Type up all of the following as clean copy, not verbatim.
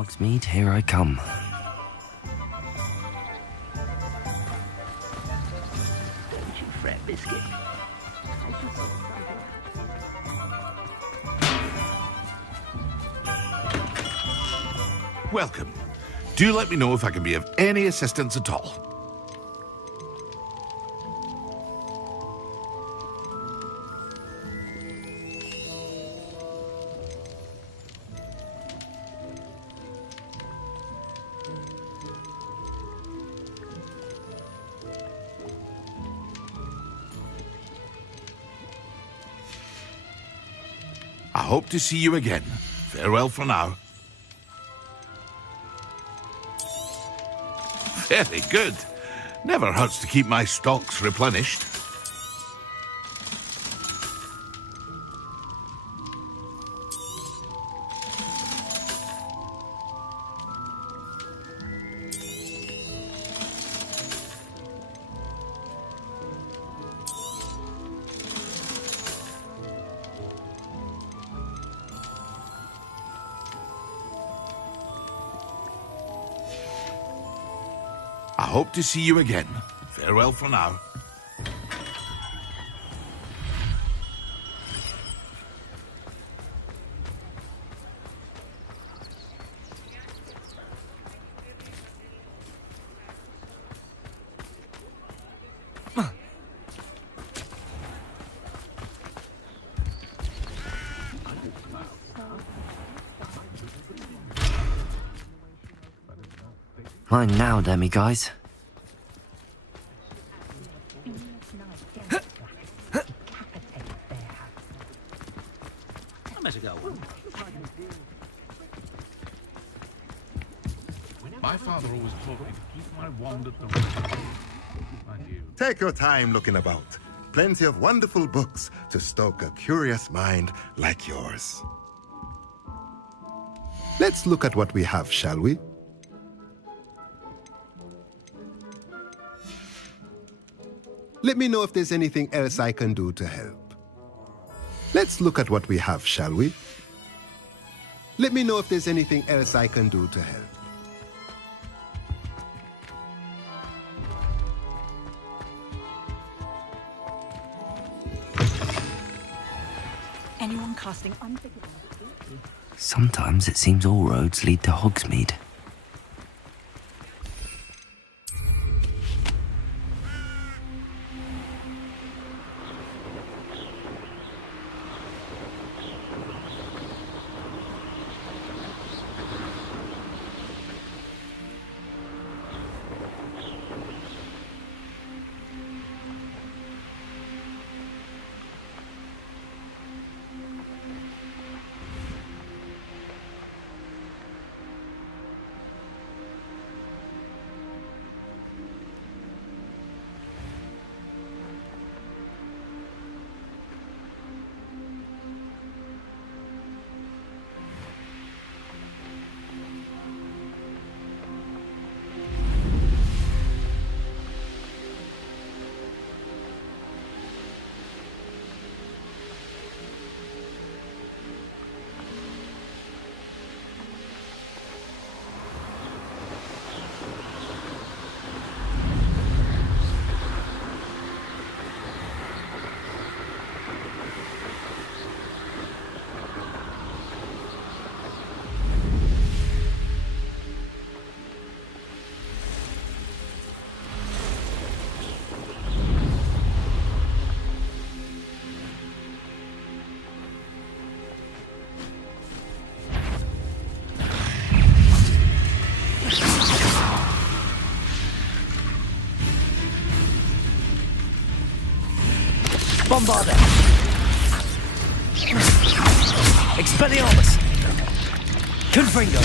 Hogsmeade, here I come. Don't you fret, Biscuit. Welcome. Do let me know if I can be of any assistance at all. I hope to see you again. Farewell for now. Very good. Never hurts to keep my stocks replenished. I hope to see you again. Farewell for now. Mine now, Demi guys. My father always taught me to keep my wand at the ready. I do. Take your time looking about. Plenty of wonderful books to stoke a curious mind like yours. Let's look at what we have, shall we? Let me know if there's anything else I can do to help. Let's look at what we have, shall we? Let me know if there's anything else I can do to help. Anyone casting unforgiving? Sometimes it seems all roads lead to Hogsmeade. Bombarda! Expelliarmus! Confringo!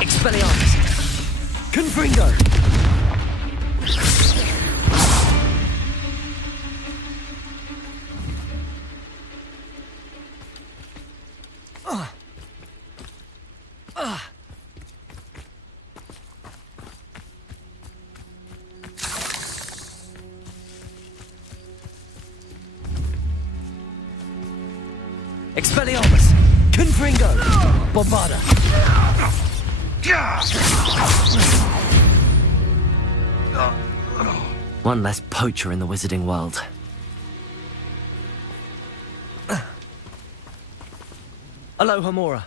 Expelliarmus! Confringo! Expelliarmus! Confringo! Bombarda! One less poacher in the wizarding world. Aloha Mora!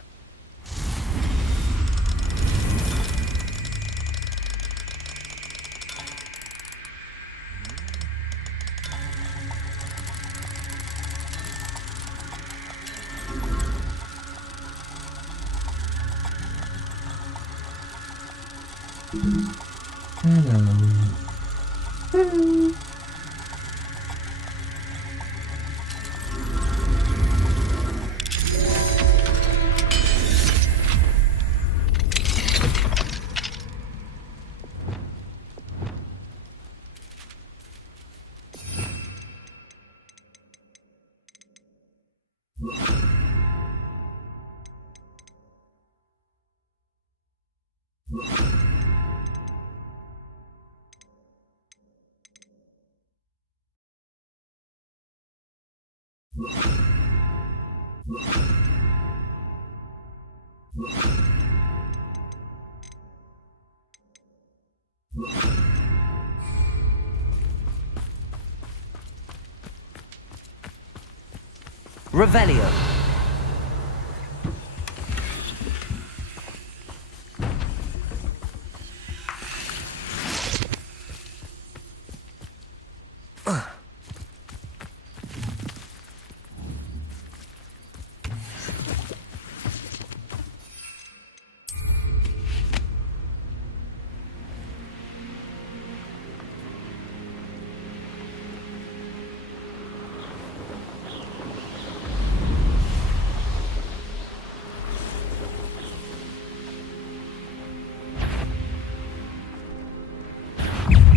Revelio!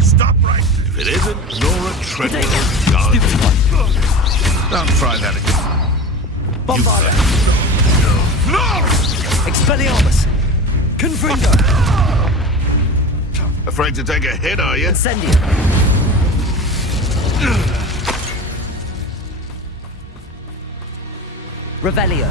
Stop right. If it isn't Nora Treadwell's gun. Stupid one! Don't try that again. Bombarda! No! Expelliarmus! Confringo! Afraid to take a hit, are you? Incendio! Revelio!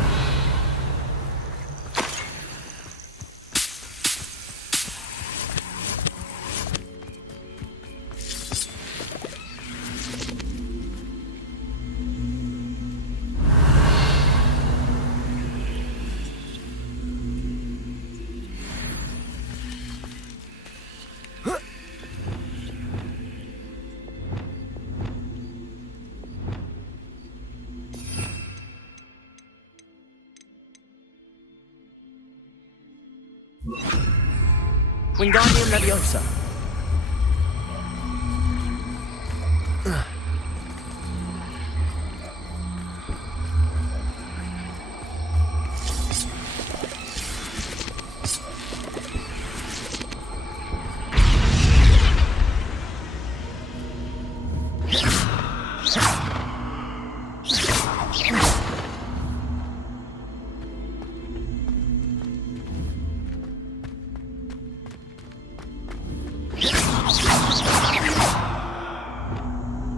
Wingardium Leviosa!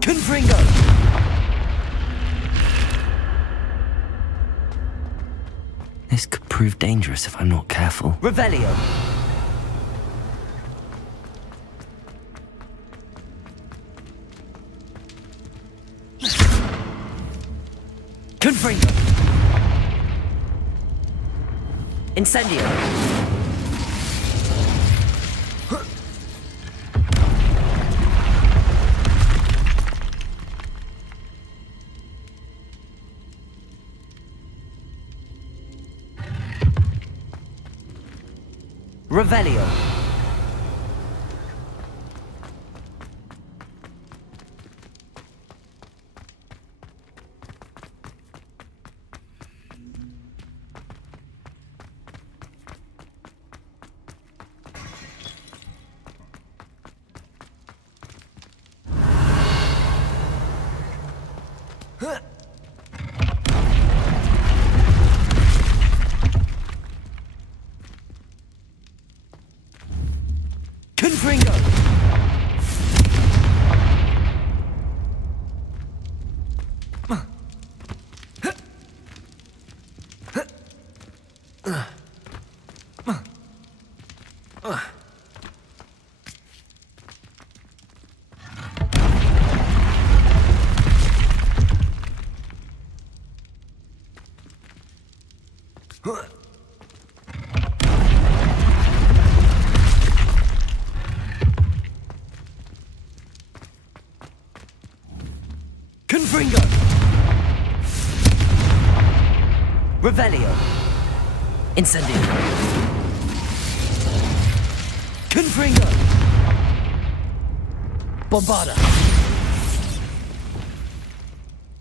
Confringo! This could prove dangerous if I'm not careful. Revelio! Confringo! Incendio! Revelio! Confringo! Revelio! Incendio! Confringo! Bombarda!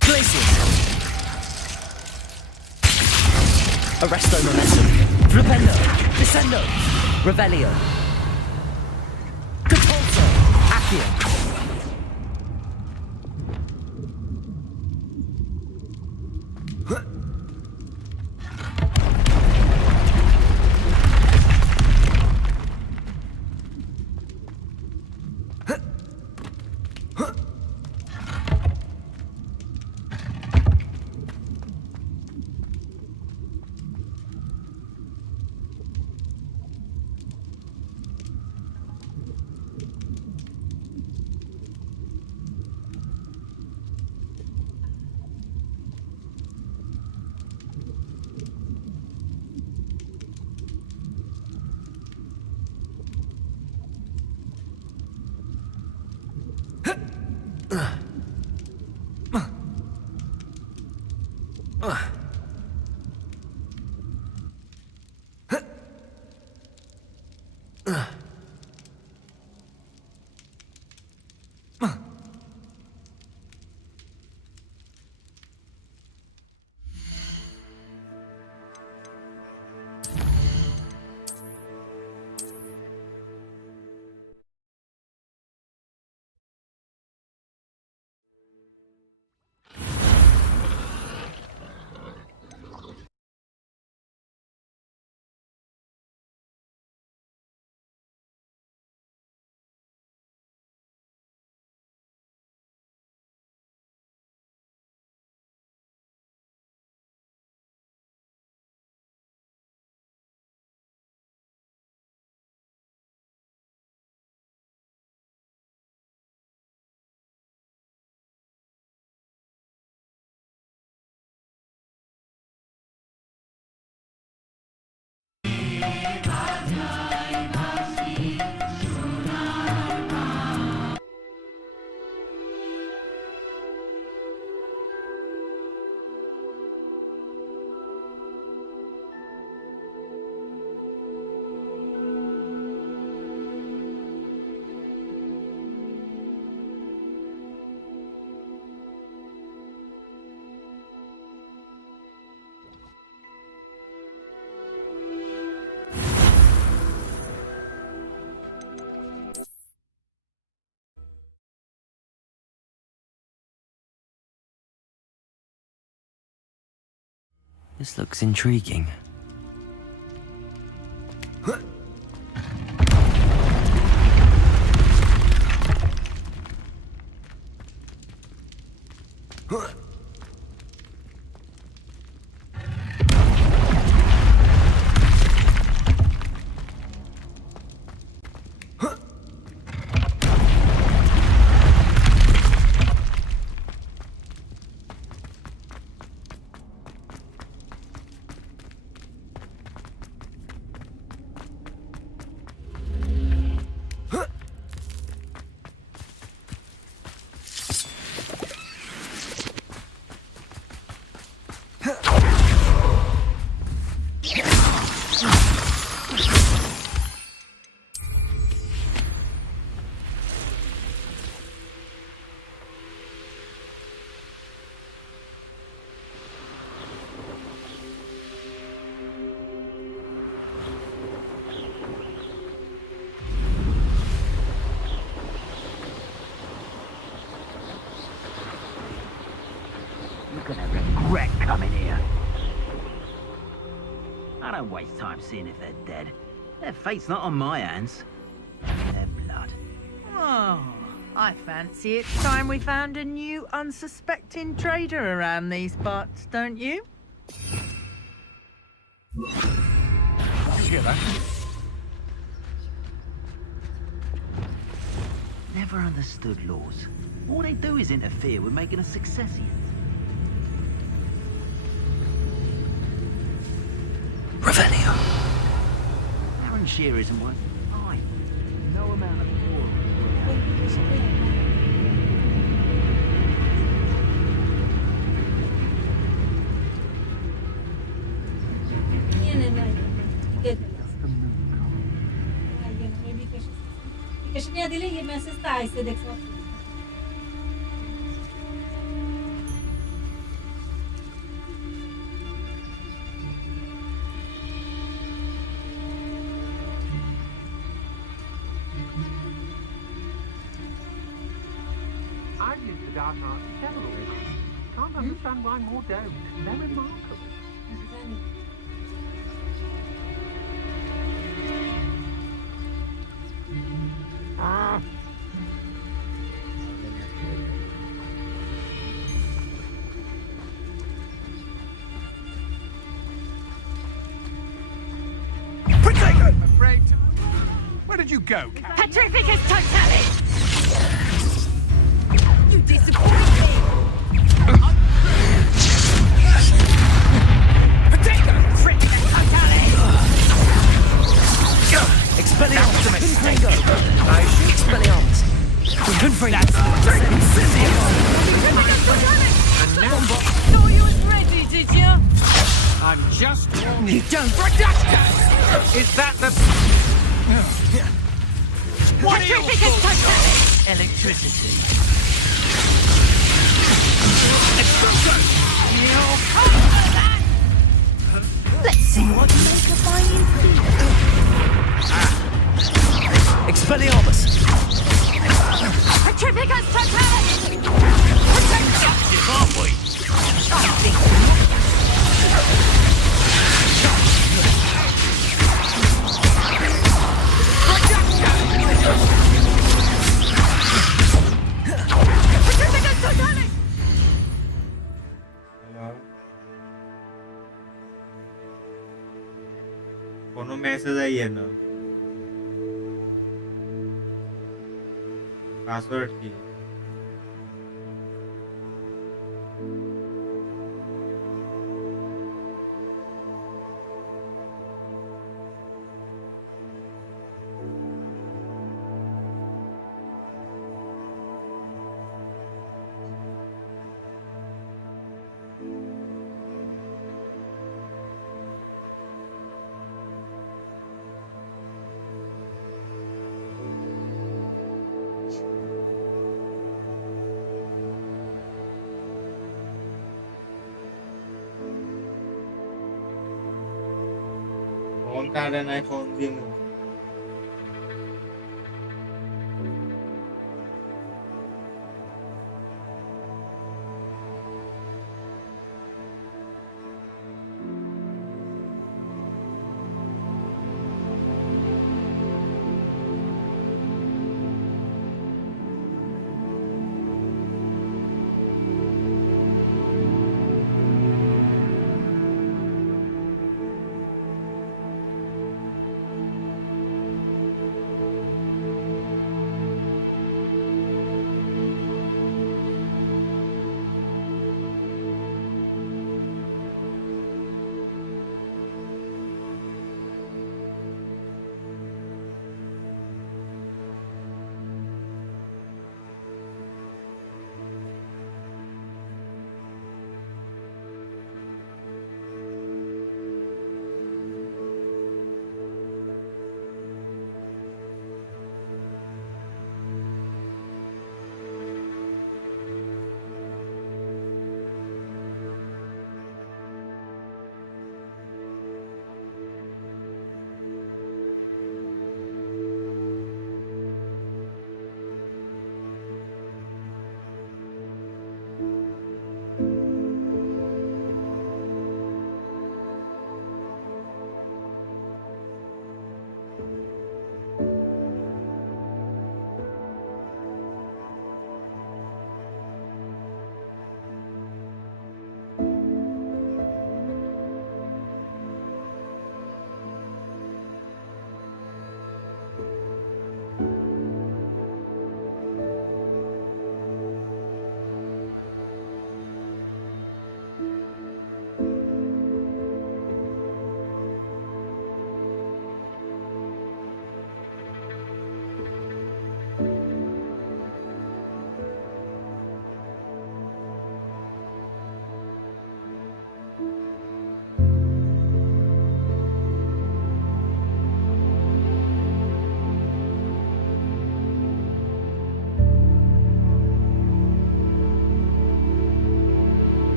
Glacius! Arresto Momentum! Flipendo! Descendo! Revelio! Depulso! Accio! This looks intriguing. Gonna regret coming here. I don't waste time seeing if they're dead. Their fate's not on my hands. Their blood. Oh, I fancy it's time we found a new unsuspecting trader around these parts, don't you? You hear that? Never understood laws. All they do is interfere with making a success of you. Revelio. Aaron Shearer isn't worth fine. No amount of war. दिले ये message था ऐसे देख सकते I used the Dark Arts several times. Can't understand why more don't. They're remarkable. Ah. Protego! Afraid to... Where did you go, Cat? Petrificus totalis! You disappoint me! Potato! Petrificus totalis! Expelliarmus! Confringo! Expelliarmus! Confringo! And now Thought you was ready, did you? I'm just warning. You don't protect. Is that the... What are your Petrificus thoughts? totalis! Electricity. Let's see what you make of my inferior. Expelliarmus! Petrificus totalis! Aren't we? I think Petrificus totalis! কোনো message আইয়ে না password কি phone কাটে নাই phone দিমু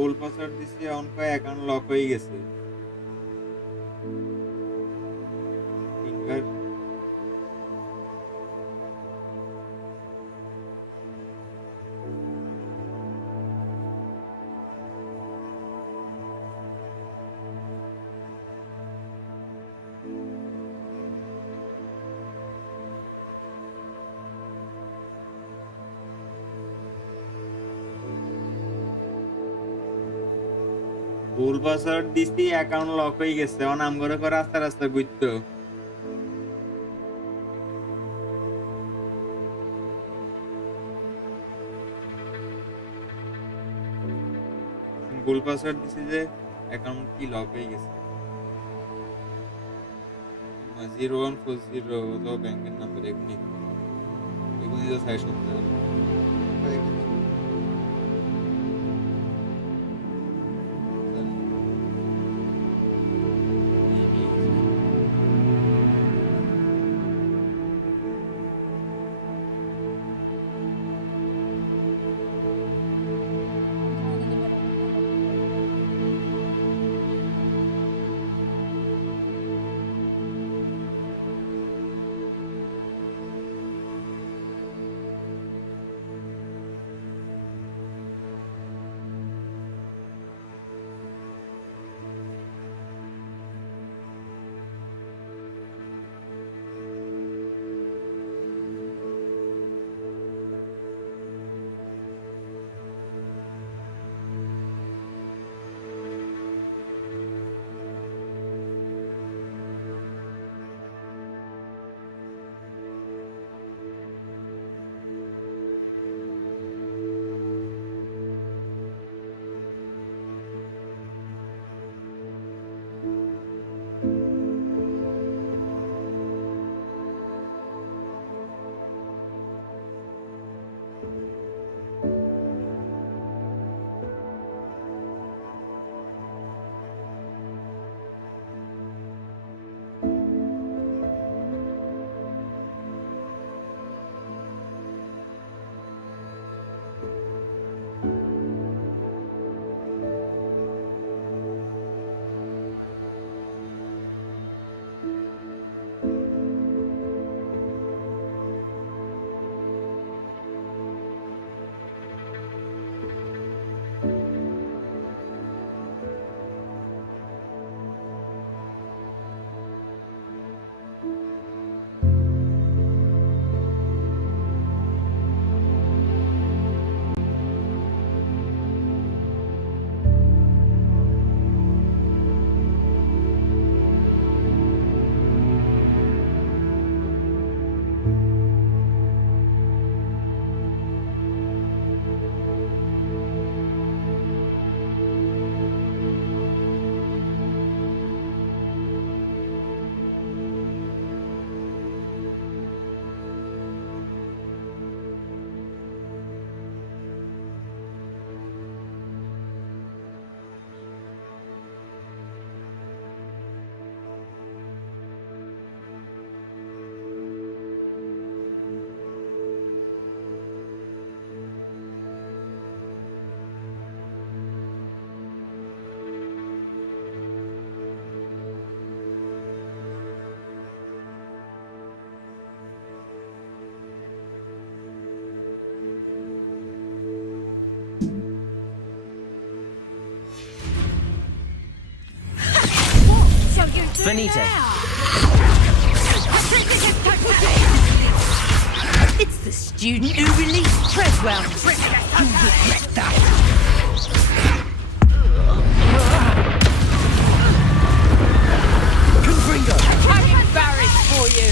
ভুল password দিছি এখন কয় অ্যাকাউন্ট লক হয়ে গেছে তিনবার ভুল পাসওয়ার্ড দিছি অ্যাকাউন্ট লক হয়ে গেছে এখন আম করে করে রাস্তা রাস্তা ঘুরতো ভুল পাসওয়ার্ড দিছি যে অ্যাকাউন্ট কি লক হয়ে গেছে 0140 ব্যাংকের নাম্বার এগুলি তো সাই সপ্তাহ Finito. It's the student who released Treadwell. You'll regret that. Confringo. I'm embarrassed for you.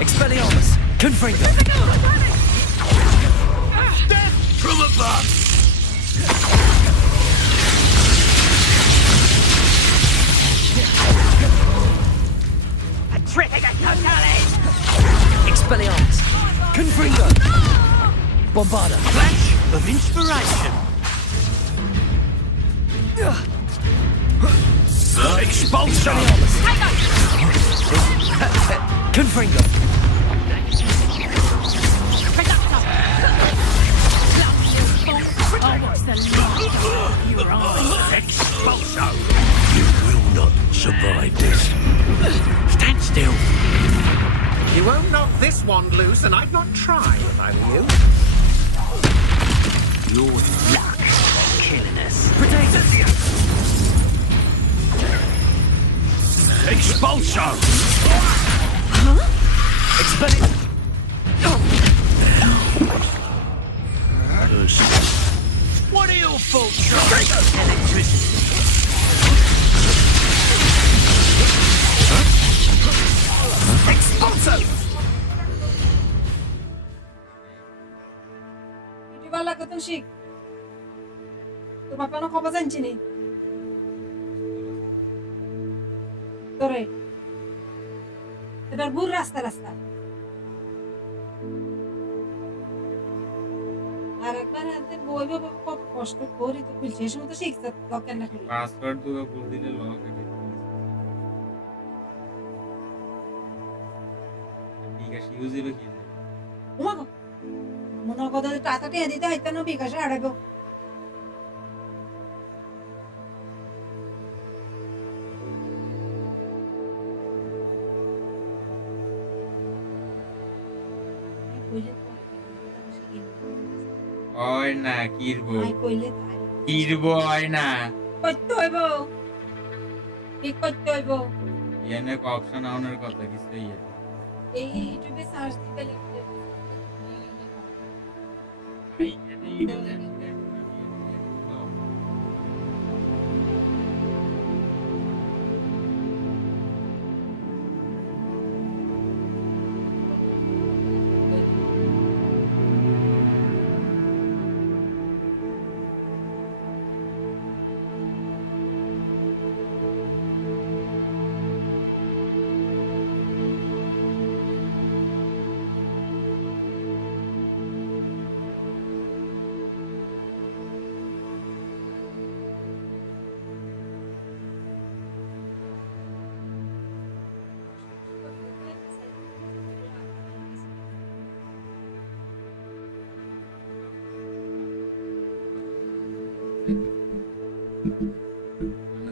Expelliarmus. Confringo. From above! Expelliarmus. Confringo. Bombarda. Flash of inspiration. Expulsion. Confringo. Expulso! You will not survive this. Stand still. You won't knock this wand loose, and I'd not try if I were you. Your luck killing us. Potatoes. Expulso! Expelliarmus. What are your faults? Electricity. Expulso. YouTuber কত শিখ তোমার কোনো খবর জানছি নি তোরে এবার বুর রাস্তা রাস্তা আর একবার হাতে বই বাবা কত কষ্ট করি তো খুলছে এই সময় তো শিখছে লকের না খুলে পাসওয়ার্ড দুটো ভুল দিলে লক এটা বিকাশ ইউজ হবে কি ওমা গো মনে কথা টাকা টিয়া দিতে হইতো না বিকাশে আড়াইবো ওই না কিরবো আই কইলে তাই কিরবো ওই না করতে হইব কি করতে হইব এনে অপশন আউনের কথা কিছু ইয়ে এই ইউটিউবে সার্চ দিতে লিখতে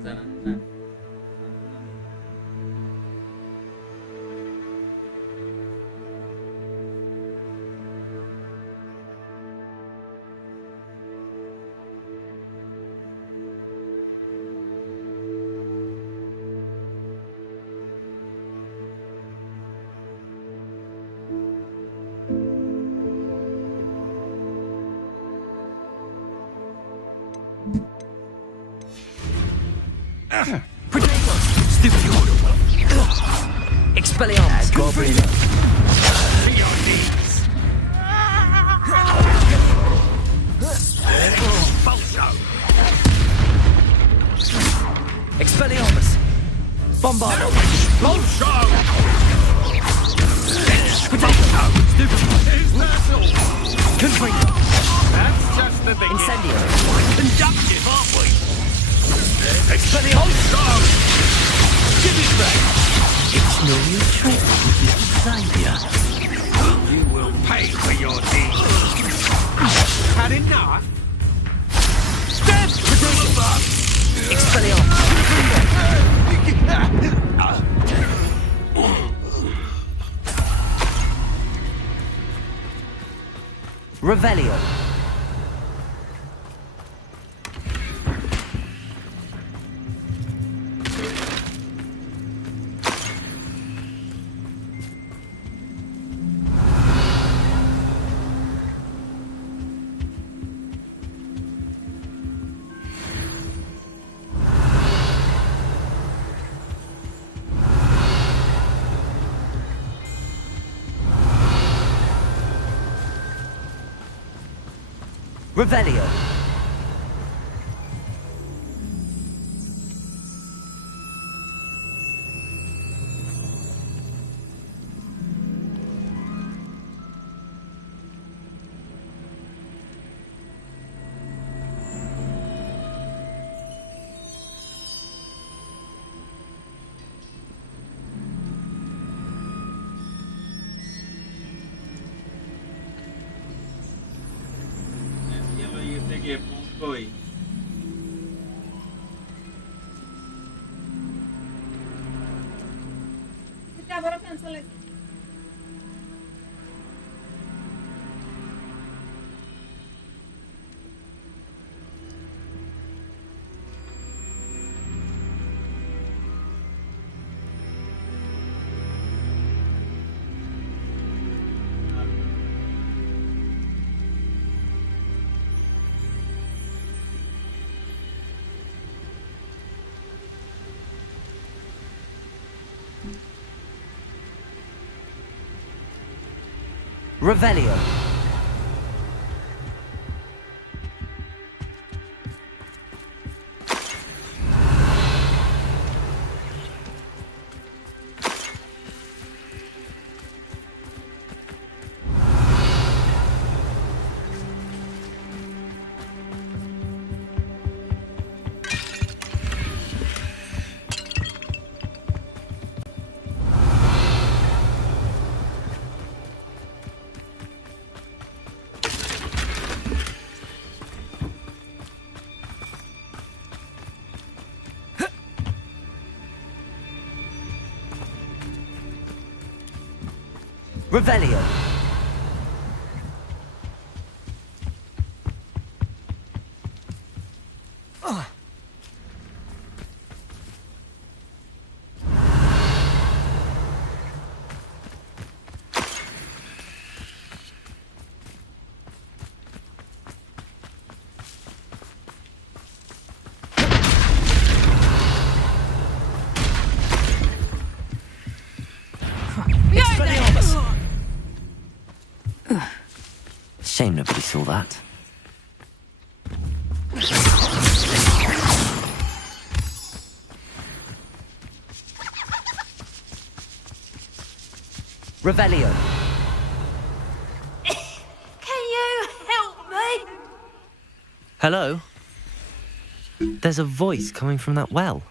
জানেন না Potatoes. Stupid order. Expelliarmus. Confringo. To your knees! Expulso! Expelliarmus. Bombardo. Expulso! Potatoes. Stupid. Is that all? Confringo. That's just the beginning. Incendio. Conductive, aren't we? Expelliarmus. Expulso! Give it back! It's no new trick, Xavier. You will pay for your deeds. Had enough? Step! Expelliarmus. Revelio. Revelio. আবারও cancel হয়েছে। Revelio. Revelio. Shame nobody saw that. Revelio. Can you help me? Hello? There's a voice coming from that well.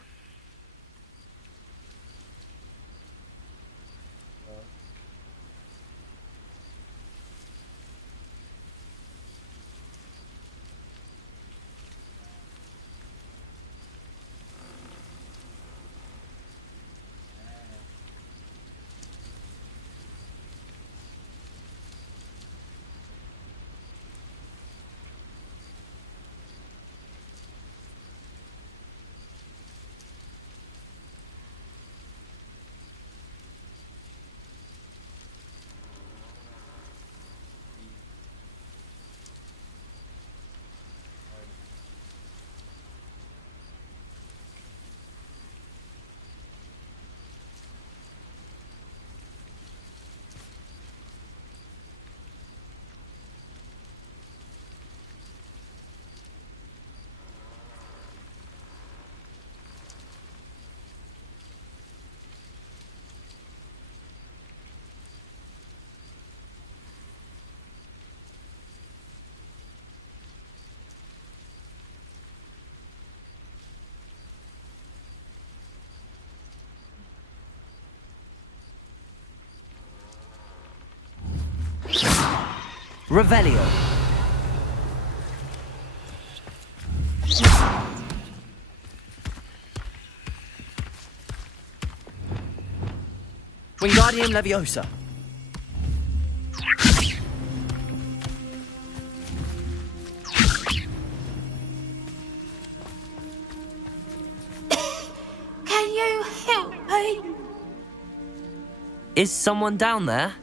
Revelio. Wingardium Leviosa. Can you help me? Is someone down there?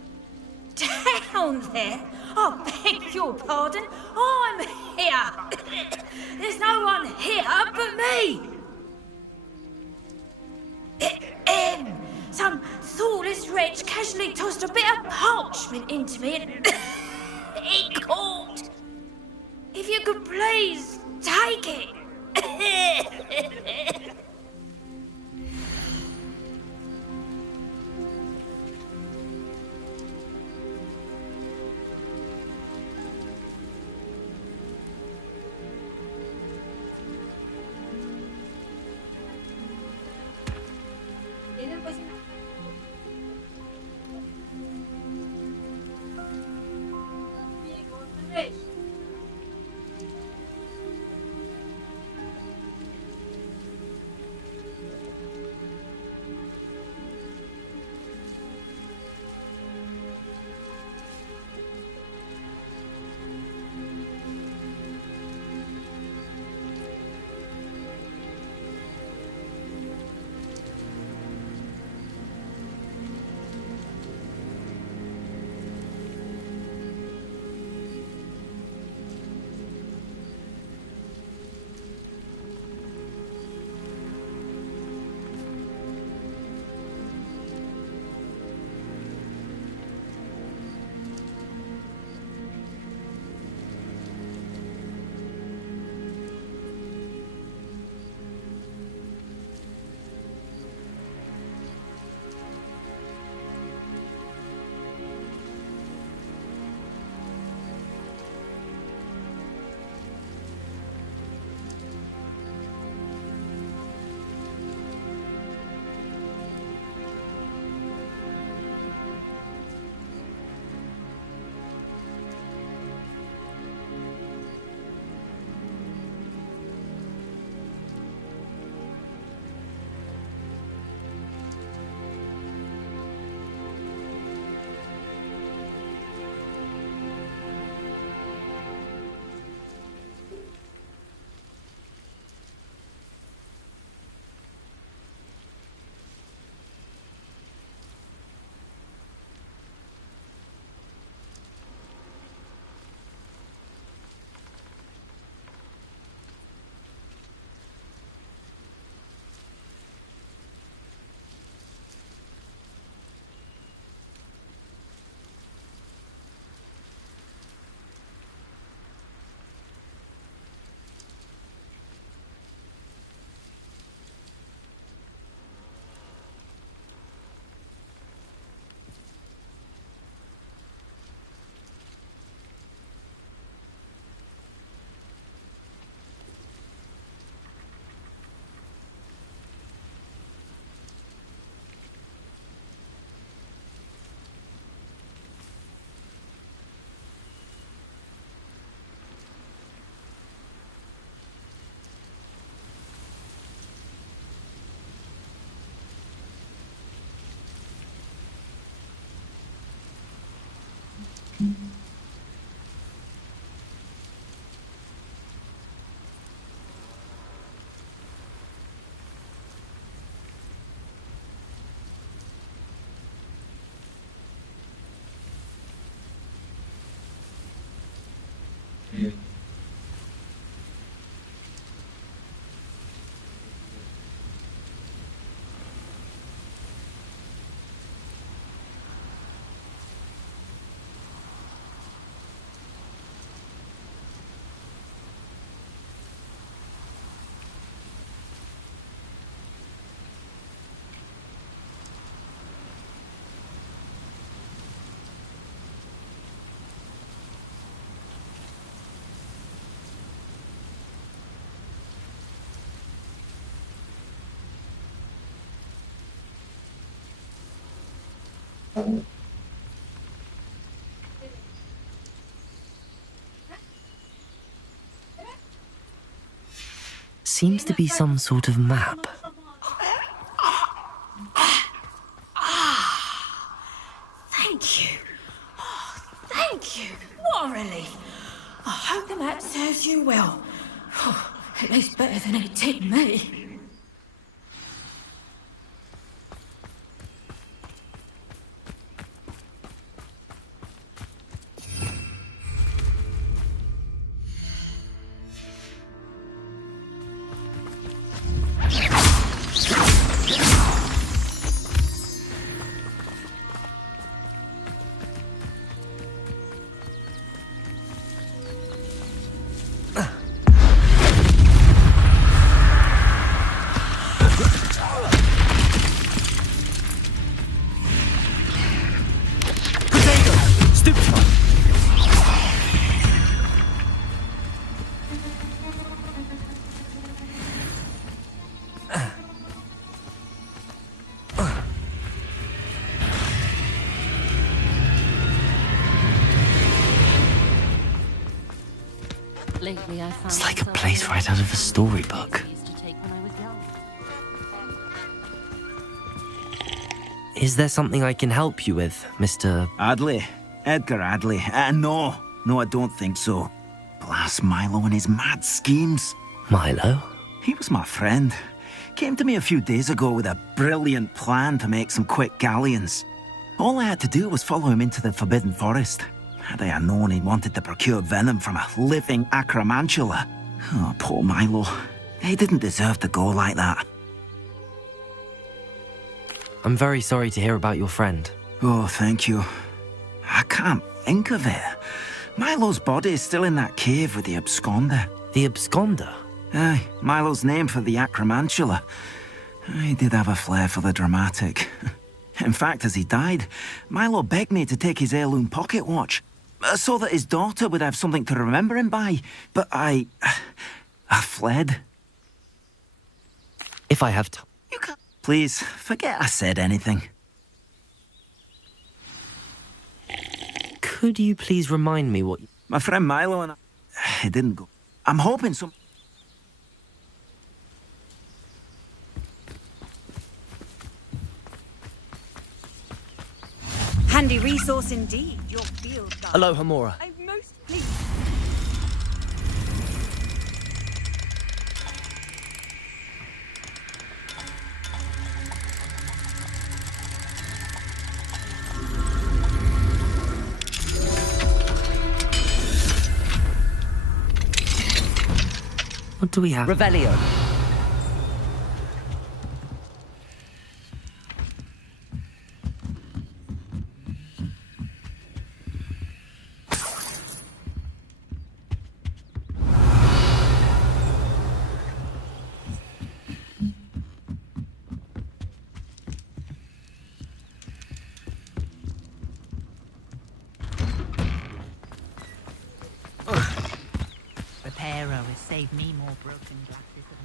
Down there? I beg your pardon. I'm here. There's no one here but me. Some thoughtless wretch casually tossed a bit of parchment into me and it caught. If you could please take it. Seems to be some sort of map. Thank you. Oh, thank you. What a relief. I hope the map serves you well. Oh, at least better than it did me. Lately, I found It's like a myself place right out of a storybook. I used to take when I was young. Is there something I can help you with, Mr. Adley? Edgar Adley? No, I don't think so. Blast Milo and his mad schemes. Milo? He was my friend. Came to me a few days ago with a brilliant plan to make some quick galleons. All I had to do was follow him into the Forbidden Forest. Had I known he wanted to procure venom from a living acromantula. Oh, poor Milo. He didn't deserve to go like that. I'm very sorry to hear about your friend. Oh, thank you. I can't think of it. Milo's body is still in that cave with the absconder. The absconder? Aye, Milo's name for the acromantula. He did have a flair for the dramatic. In fact, as he died, Milo begged me to take his heirloom pocket watch, so that his daughter would have something to remember him by. But I fled. If I have time. You can't. Please, forget I said anything. Could you please remind me what... My friend Milo and I... It didn't go. I'm hoping some... Handy resource indeed, your field guide. Hello, Hamura. I'm most pleased. What do we have? Revelio. Reparo has saved me more broken glasses than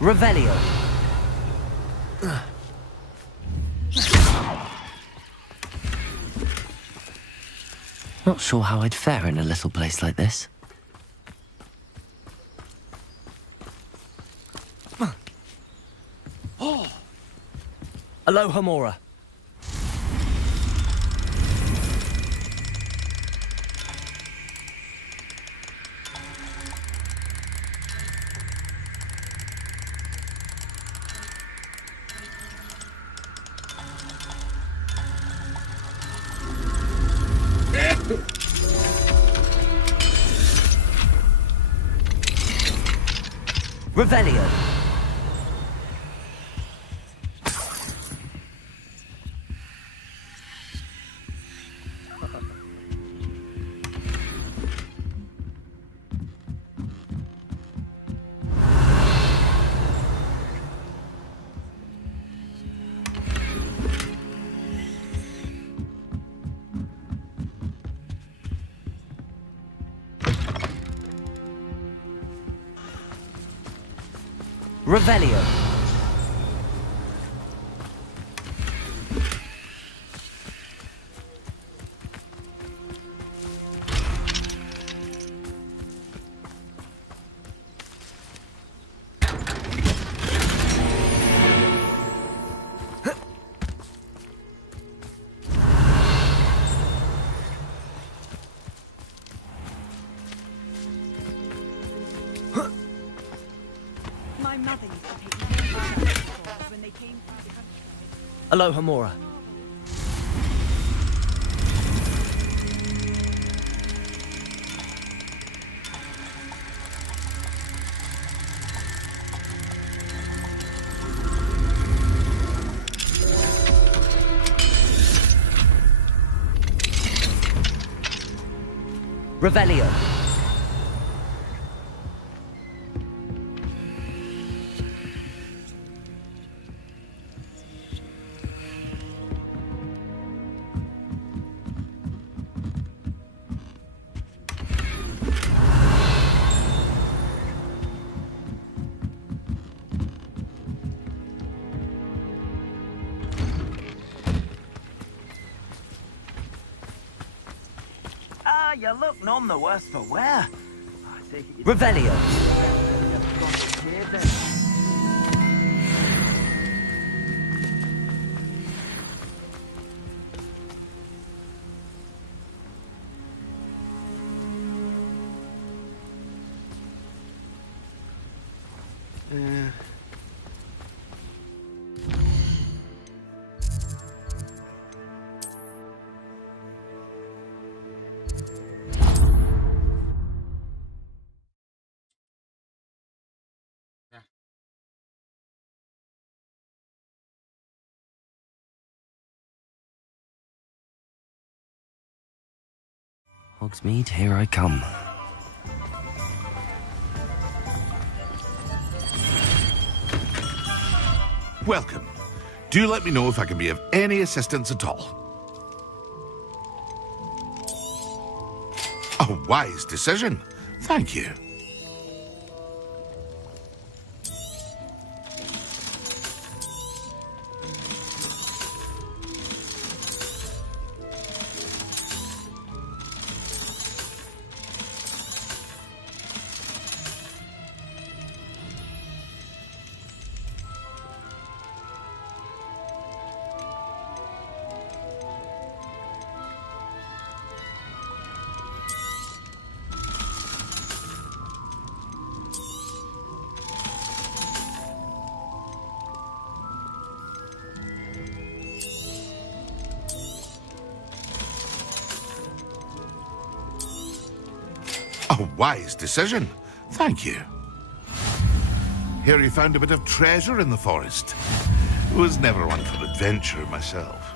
a Revelio. Not sure how I'd fare in a little place like this. Hello, Hamura. Revelio. Revelio. My mother used to take me to Hogwarts when they came through the countryside. Aloha Mora. Revelio. Ah, you look none the worse for wear. I take it you Revelio. Hogsmeade, here I come. Welcome. Do let me know if I can be of any assistance at all. A wise decision. Thank you. A wise decision. Thank you. Here you found a bit of treasure in the forest. Was never one for adventure myself.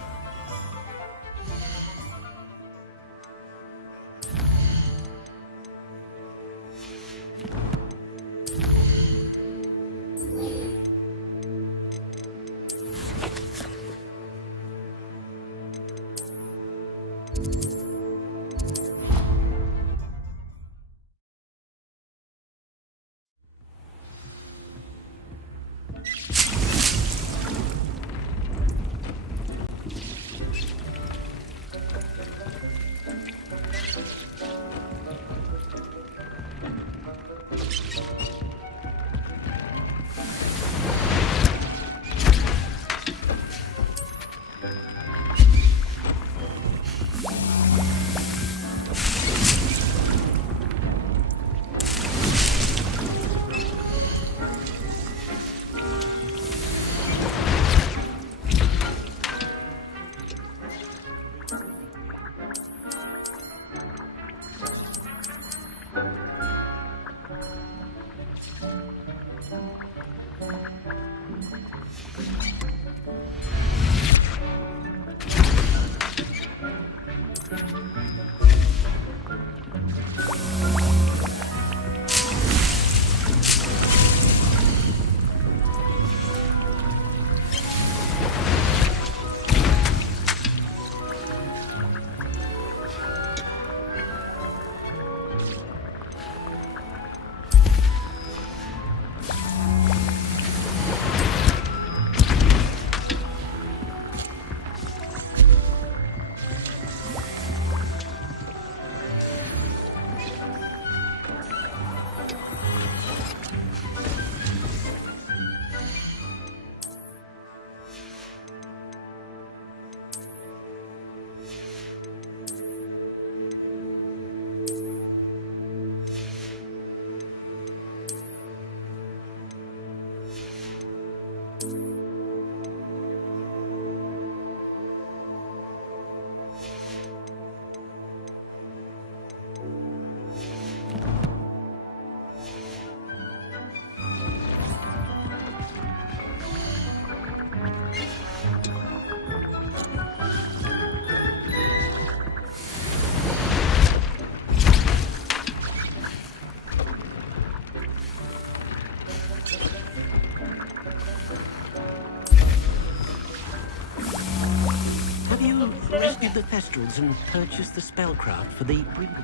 rescued the Thestrals and purchased the spellcraft for the breeding.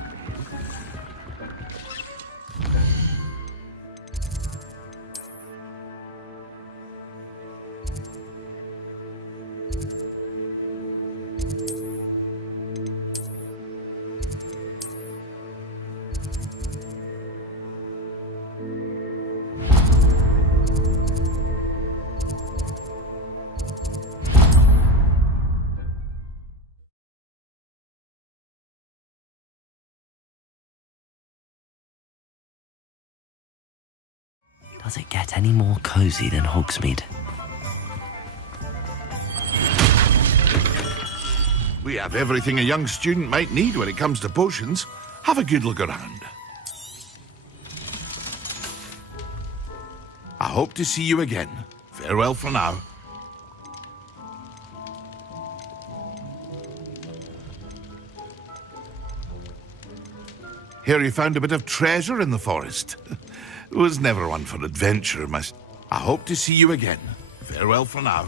Does it get any more cozy than Hogsmeade? We have everything a young student might need when it comes to potions. Have a good look around. I hope to see you again. Farewell for now. Hear you found a bit of treasure in the forest. Was never one for adventure, I hope to see you again. Farewell for now.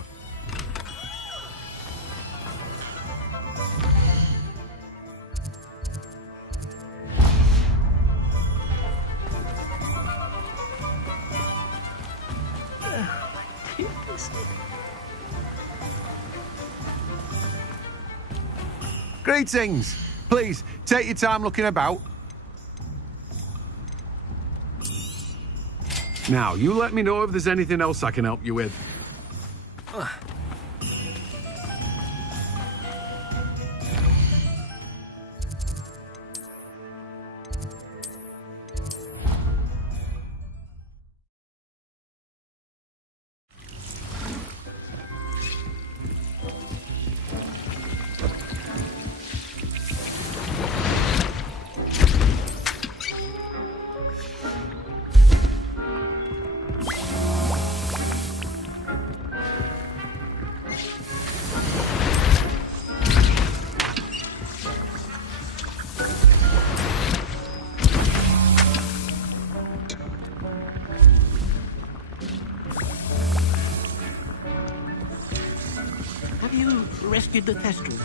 Greetings. Please, take your time looking about. Now, you let me know if there's anything else I can help you with. Have you rescued the Thestrals?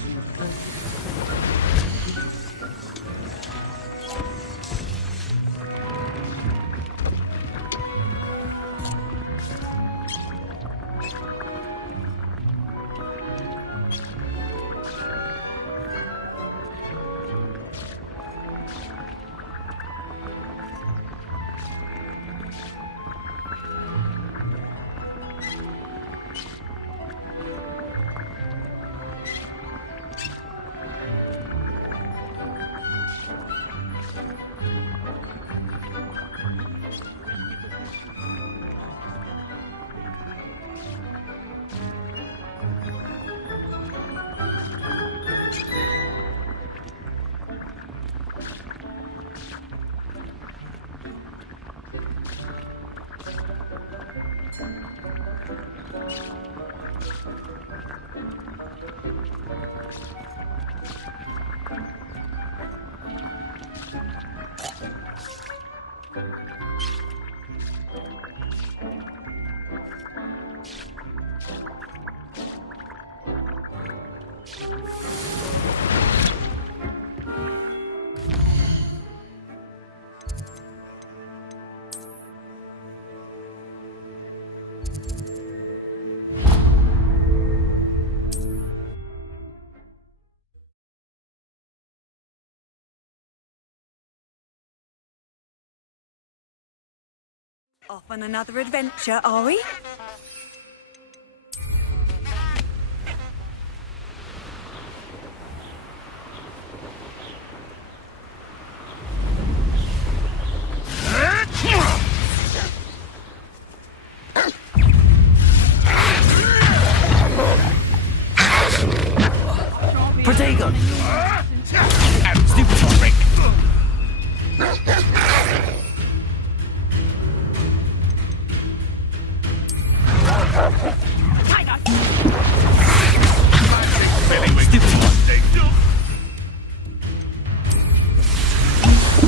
Off on another adventure, are we? Protego! Stupid trick!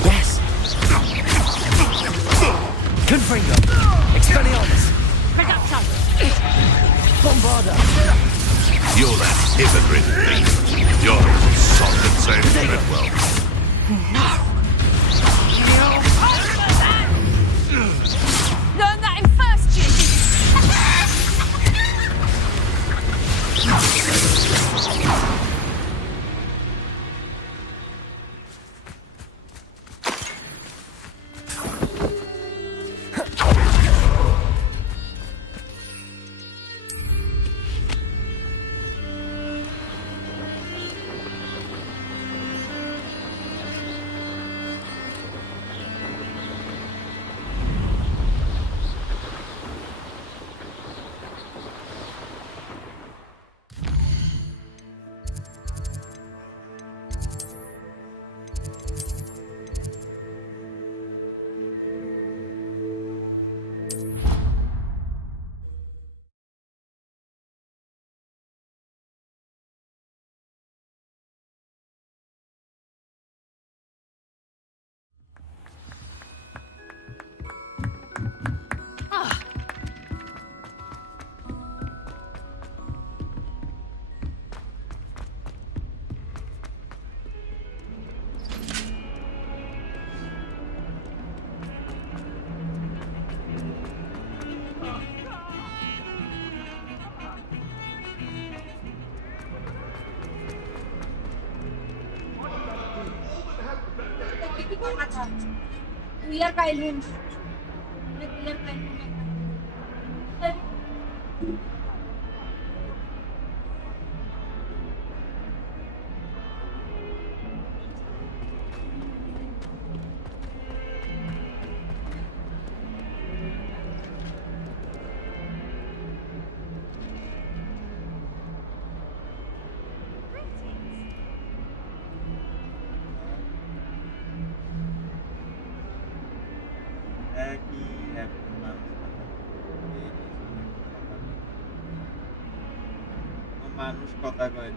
Yes! Confringo! Expelliarmus! Bombarda! You're that hypocrite thief. You're soft and so well. No! Learn that in first year, Clear Kylin. Clear Kylin. মানুষ কথা কয়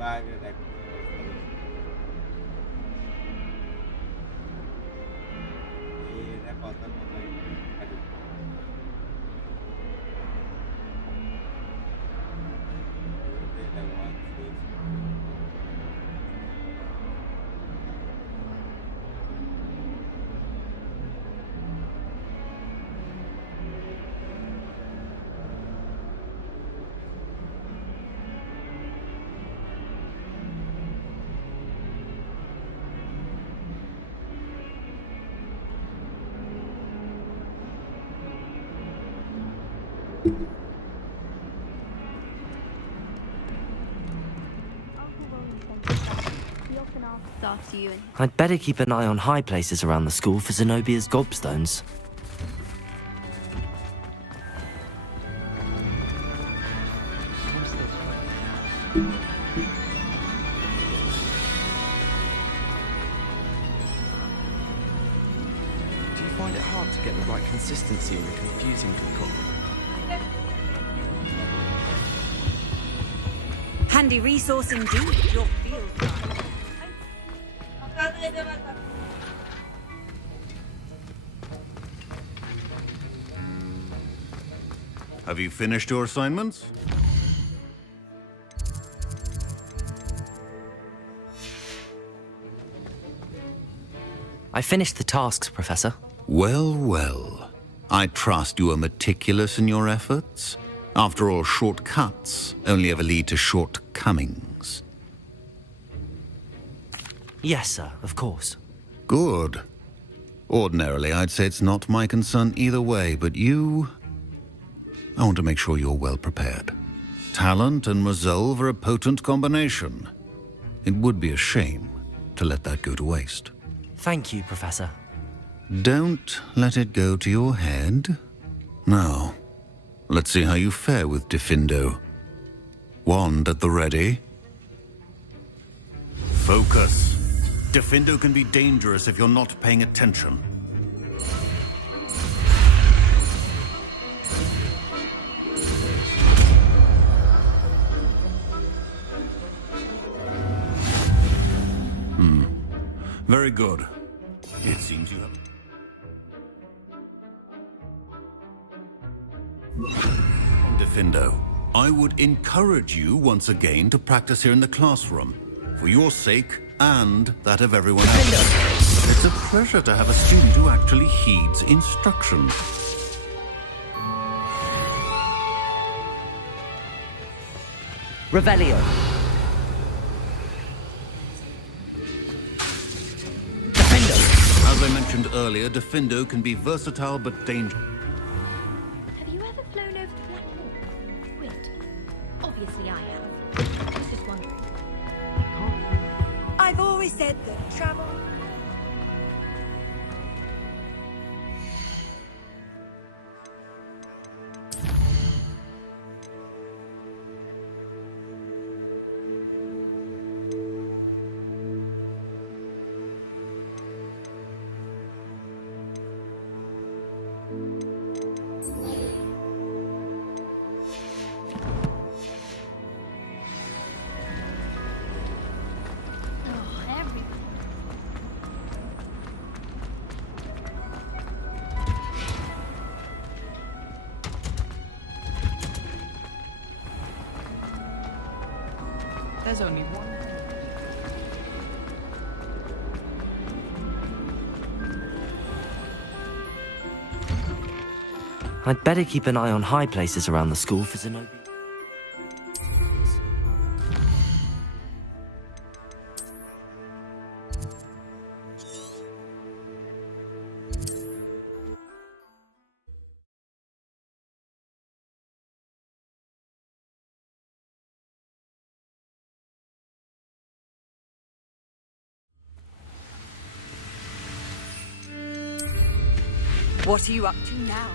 বাইরে দেখো এরা কথা কথা After you and I'd better keep an eye on high places around the school for Zenobia's gobstones. Do you find it hard to get the right consistency in a confusing concoction? Handy resource indeed, your field guide. Have you finished your assignments? I finished the tasks, Professor. Well, well. I trust you are meticulous in your efforts. After all, shortcuts only ever lead to shortcomings. Yes, sir, of course. Good. Ordinarily, I'd say it's not my concern either way, but you... I want to make sure you're well prepared. Talent and resolve are a potent combination. It would be a shame to let that go to waste. Thank you, Professor. Don't let it go to your head. Now, let's see how you fare with Diffindo. Wand at the ready. Focus. Diffindo can be dangerous if you're not paying attention. Very good. It seems you have... Diffindo, I would encourage you once again to practice here in the classroom, for your sake and that of everyone else. It's a pleasure to have a student who actually heeds instructions. Revelio. As I mentioned earlier, Defindo can be versatile but dangerous. Have you ever flown over the Black Hole? Wait. Obviously I have. I was just wondering. I've always said that travel... There's only one. I'd better keep an eye on high places around the school for Zenobia. What are you up to now?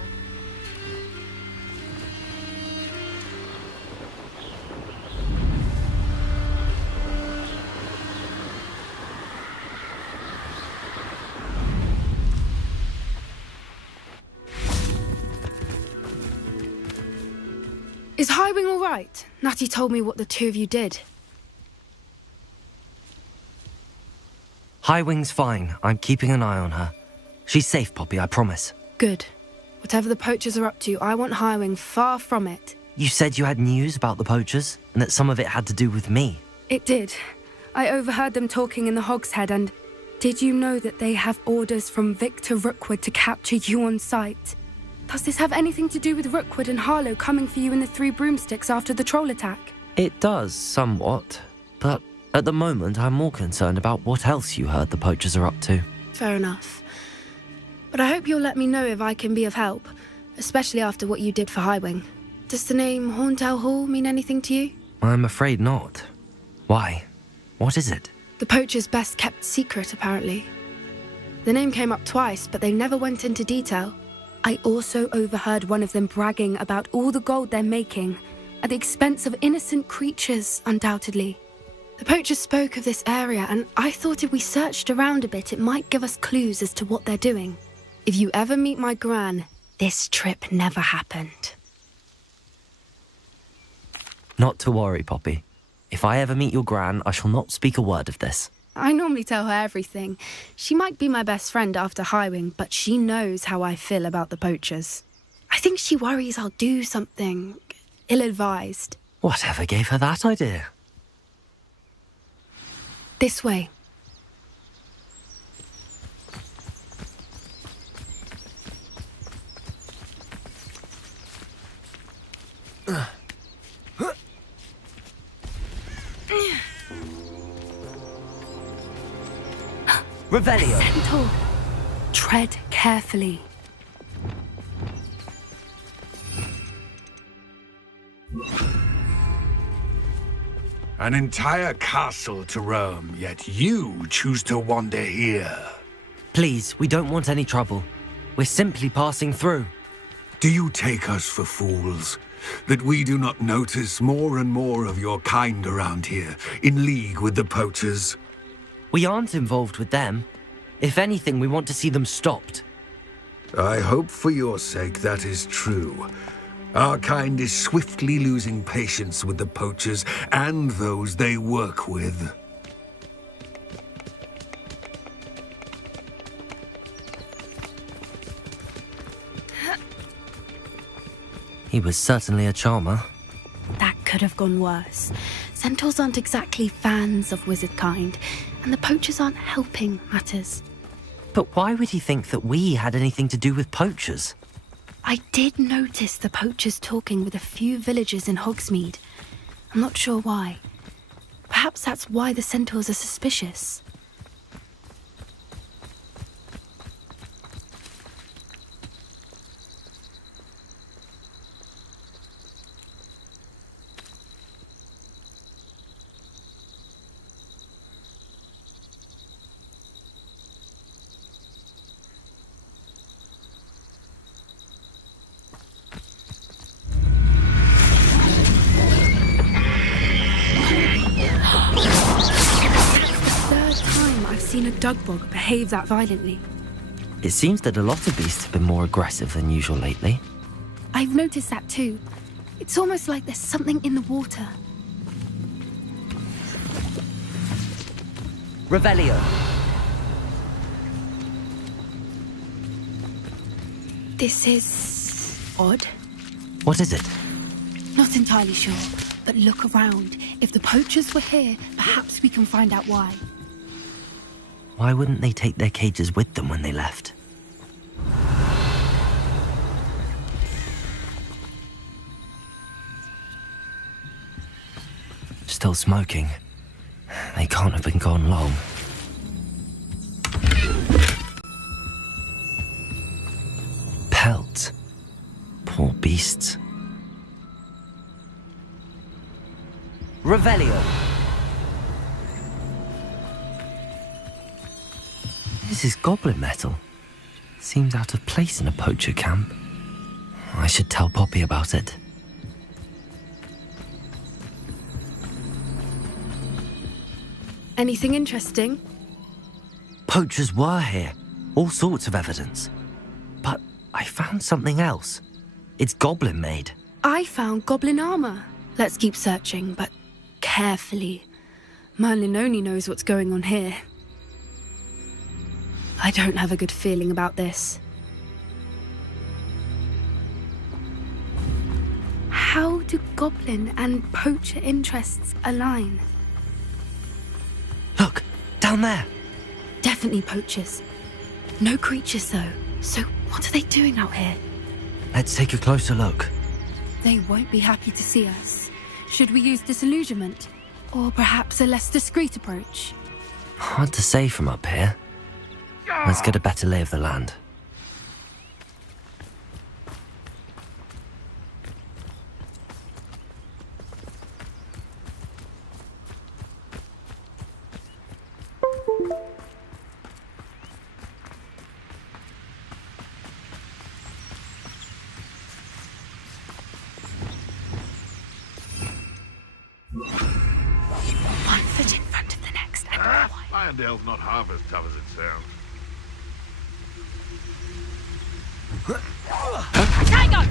Is Highwing all right? Natty told me what the two of you did. Highwing's fine. I'm keeping an eye on her. She's safe, Poppy, I promise. Good. Whatever the poachers are up to, I want Highwing far from it. You said you had news about the poachers, and that some of it had to do with me. It did. I overheard them talking in the Hogshead, and did you know that they have orders from Victor Rookwood to capture you on sight? Does this have anything to do with Rookwood and Harlow coming for you in the Three Broomsticks after the troll attack? It does, somewhat. But at the moment, I'm more concerned about what else you heard the poachers are up to. Fair enough. But I hope you'll let me know if I can be of help, especially after what you did for Highwing. Does the name Horntail Hall mean anything to you? I'm afraid not. Why? What is it? The poacher's best kept secret, apparently. The name came up twice, but they never went into detail. I also overheard one of them bragging about all the gold they're making, at the expense of innocent creatures, undoubtedly. The poachers spoke of this area, and I thought if we searched around a bit, it might give us clues as to what they're doing. If you ever meet my gran, this trip never happened. Not to worry, Poppy. If I ever meet your gran, I shall not speak a word of this. I normally tell her everything. She might be my best friend after Highwing, but she knows how I feel about the poachers. I think she worries I'll do something ill-advised. Whatever gave her that idea? This way. Revelio. Centaur. Tread carefully. An entire castle to roam, yet you choose to wander here. Please, we don't want any trouble. We're simply passing through. Do you take us for fools? That we do not notice more and more of your kind around here, in league with the poachers? We aren't involved with them. If anything, we want to see them stopped. I hope for your sake that is true. Our kind is swiftly losing patience with the poachers and those they work with. He was certainly a charmer. could have gone worse. Centaurs aren't exactly fans of wizard kind, and the poachers aren't helping matters. But why would he think that we had anything to do with poachers? I did notice the poachers talking with a few villagers in Hogsmeade. I'm not sure why. Perhaps that's why the centaurs are suspicious. Seen a dugbog behave that violently. It seems that a lot of beasts have been more aggressive than usual lately. I've noticed that too. It's almost like there's something in the water. Revelio. This is odd. What is it? Not entirely sure, but look around. If the poachers were here, perhaps we can find out why. Why wouldn't they take their cages with them when they left? Still smoking. They can't have been gone long. Pelts. Poor beasts. Revelio. This is goblin metal. Seems out of place in a poacher camp. I should tell Poppy about it. Anything interesting? Poachers were here. All sorts of evidence. But I found something else. It's goblin made. I found goblin armor. Let's keep searching, but carefully. Merlin only knows what's going on here. I don't have a good feeling about this. How do goblin and poacher interests align? Look, down there. Definitely poachers. No creatures though. So what are they doing out here? Let's take a closer look. They won't be happy to see us. Should we use disillusionment? Or perhaps a less discreet approach? Hard to say from up here. Let's get a better lay of the land. One foot in front of the next and quiet. Irondale's not half as tough as it sounds. Tango!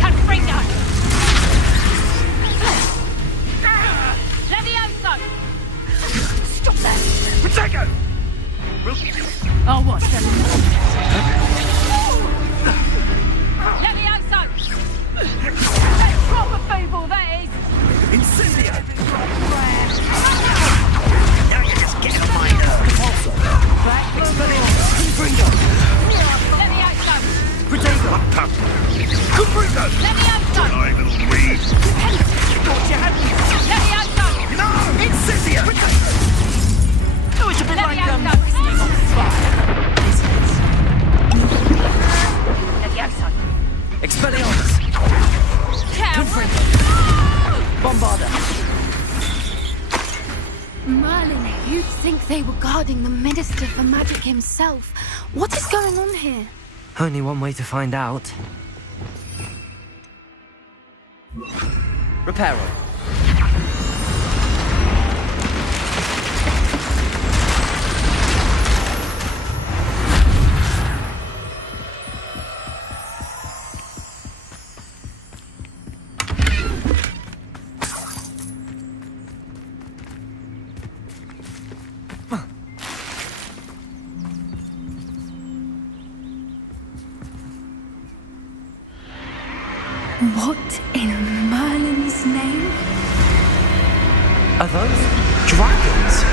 Confringo! Levioso! Stop that! Potato! Oh, what? Levioso! Proper people, that is! Incendio! Now you're just getting on my nerves. Compulso. Black Expelliarmus. Confringo. Levioso! Protego. Confringo. Levioso! Annoying little weed. Thought you had me. Levioso! No! Incendio! Oh, it's a bit like, Levioso! Expelliarmus. Confringo. Bombarda. Merlin, you'd think they were guarding the Minister for Magic himself. What is going on here? Only one way to find out. Reparo. What in Merlin? Merlin's name? Are those dragons?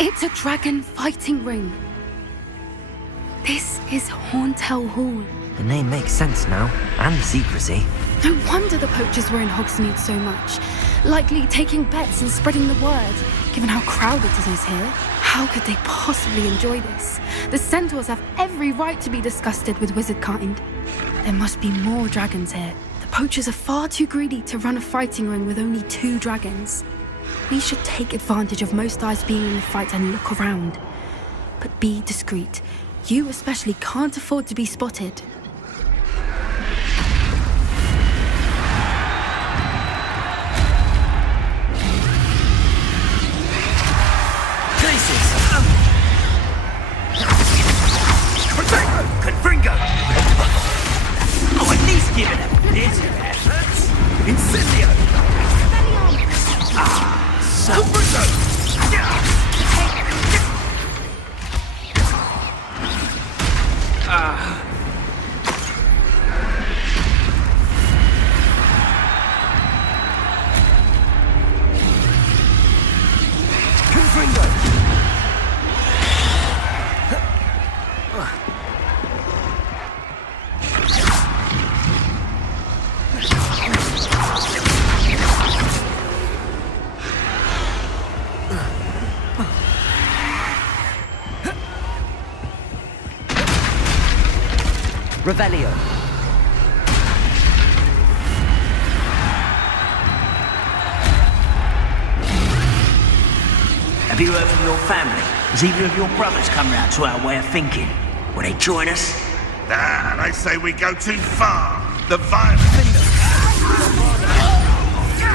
It's a dragon fighting ring. This is Horntail Hall. The name makes sense now, and the secrecy. No wonder the poachers were in Hogsmeade so much. Likely taking bets and spreading the word, given how crowded it is here. How could they possibly enjoy this? The centaurs have every right to be disgusted with wizard kind. There must be more dragons here. The poachers are far too greedy to run a fighting ring with only 2 dragons. We should take advantage of most eyes being in the fight and look around. But be discreet. You especially can't afford to be spotted. Confringo! Oh, at least give it a bit of effort. Incendio! Confringo! Revelio. Have you heard from your family? Has either of your brothers come round to our way of thinking? Will they join us? Nah, they say we go too far. The violence.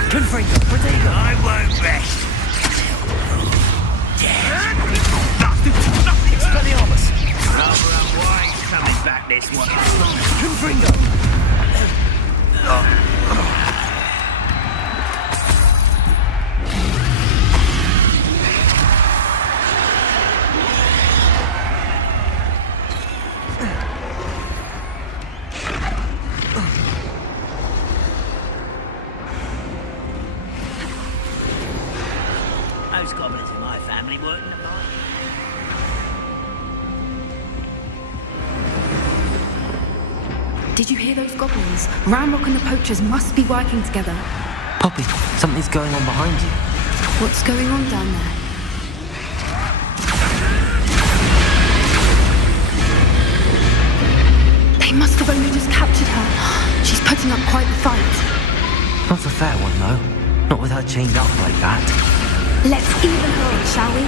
Confringo, Protego. I won't rest. Expelliarmus. Rather unwise coming back this way. Confringo. Those goblins in my family working at night. Did you hear those goblins? Ramrock and the poachers must be working together. Poppy, something's going on behind you. What's going on down there? They must have only just captured her. She's putting up quite the fight. Not a fair one, though. Not with her chained up like that. Let's even her up, shall we?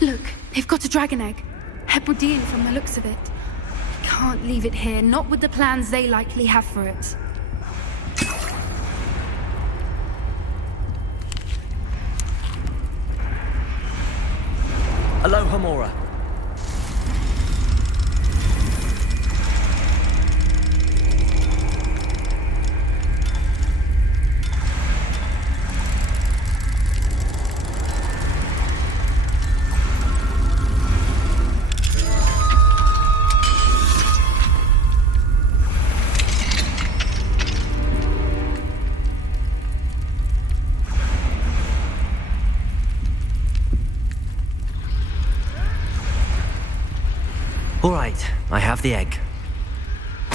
Look, they've got a dragon egg. Hebridean from the looks of it. Can't leave it here, not with the plans they likely have for it. Aloha Mora. All right, I have the egg.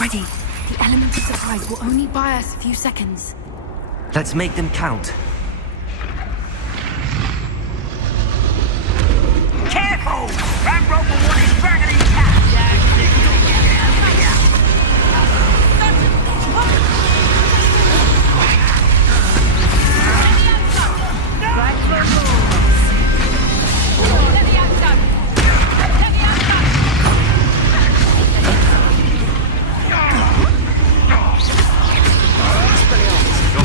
Ready. The element of surprise will only buy us a few seconds. Let's make them count. Careful! Ramrock will want his dragon in cap. Your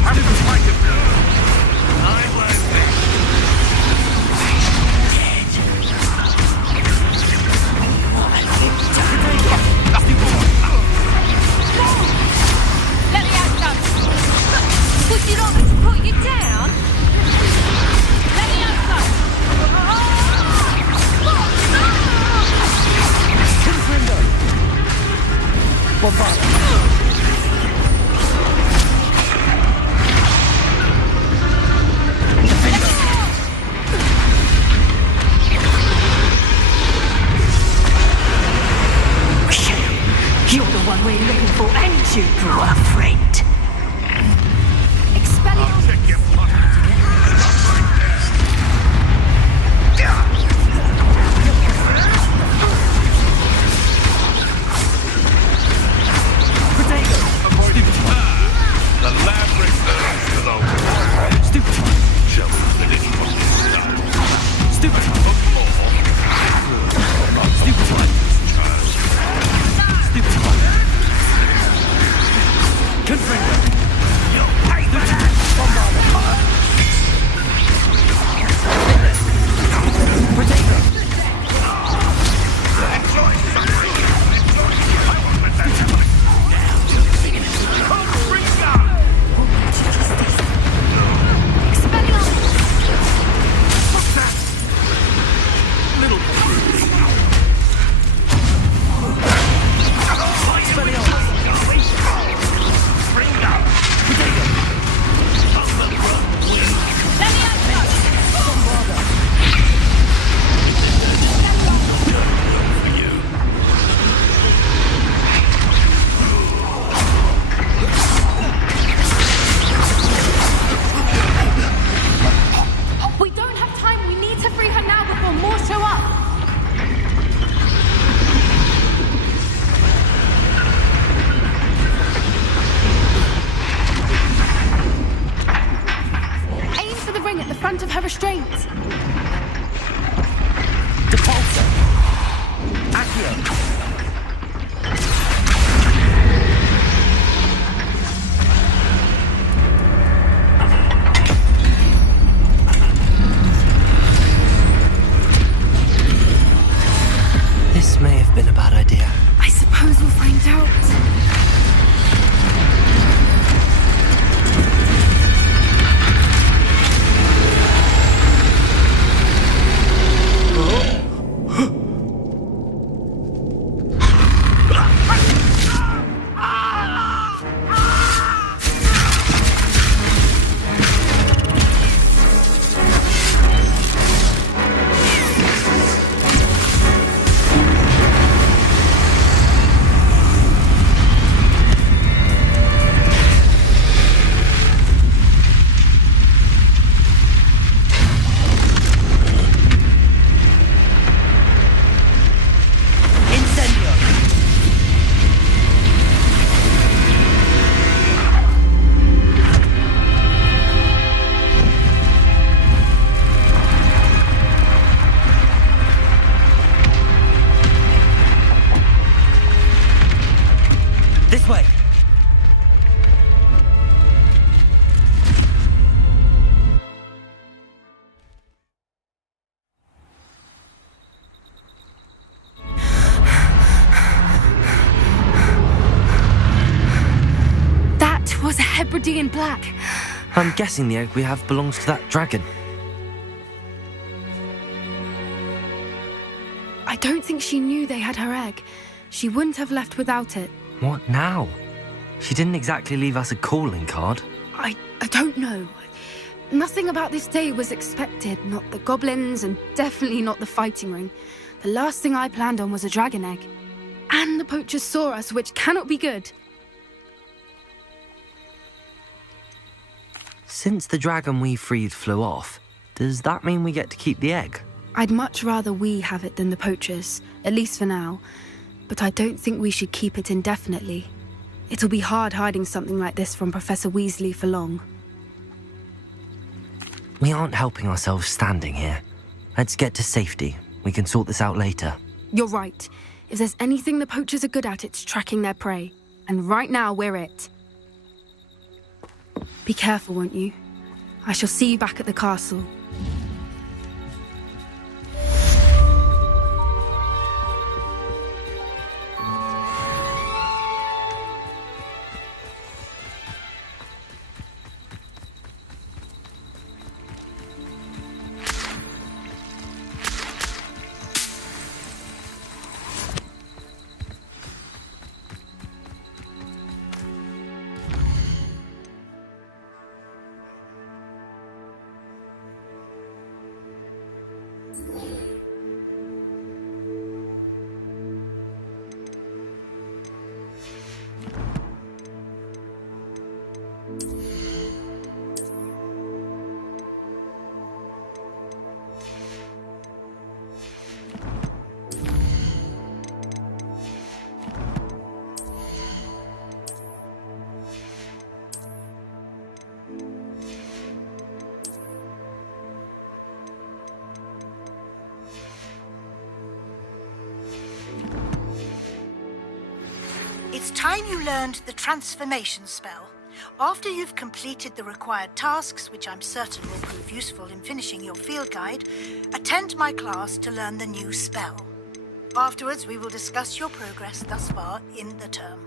You're the one we're looking for, ain't you, poor friend? I'll check your pocket. The lab returns to the war. Stupid. Shall we finish what we start? Stupid. Stupid one. Stupid one. Confringo. You'll pay for that. Potato. Enjoy suffering. I won't let that happen. We don't have time. We need to free her now before more show up. Aim for the ring at the front of her restraint. Depulsor. Accio. This may have been a bad idea. I suppose we'll find out. This way. That was a Hebridean black. I'm guessing the egg we have belongs to that dragon. I don't think she knew they had her egg. She wouldn't have left without it. What now? She didn't exactly leave us a calling card. I don't know. Nothing about this day was expected. Not the goblins, and definitely not the fighting ring. The last thing I planned on was a dragon egg. And the poachers saw us, which cannot be good. Since the dragon we freed flew off, does that mean we get to keep the egg? I'd much rather we have it than the poachers, at least for now. But I don't think we should keep it indefinitely. It'll be hard hiding something like this from Professor Weasley for long. We aren't helping ourselves standing here. Let's get to safety. We can sort this out later. You're right. If there's anything the poachers are good at, it's tracking their prey. And right now, we're it. Be careful, won't you? I shall see you back at the castle. It's time you learned the transformation spell. After you've completed the required tasks, which I'm certain will prove useful in finishing your field guide, attend my class to learn the new spell. Afterwards, we will discuss your progress thus far in the term.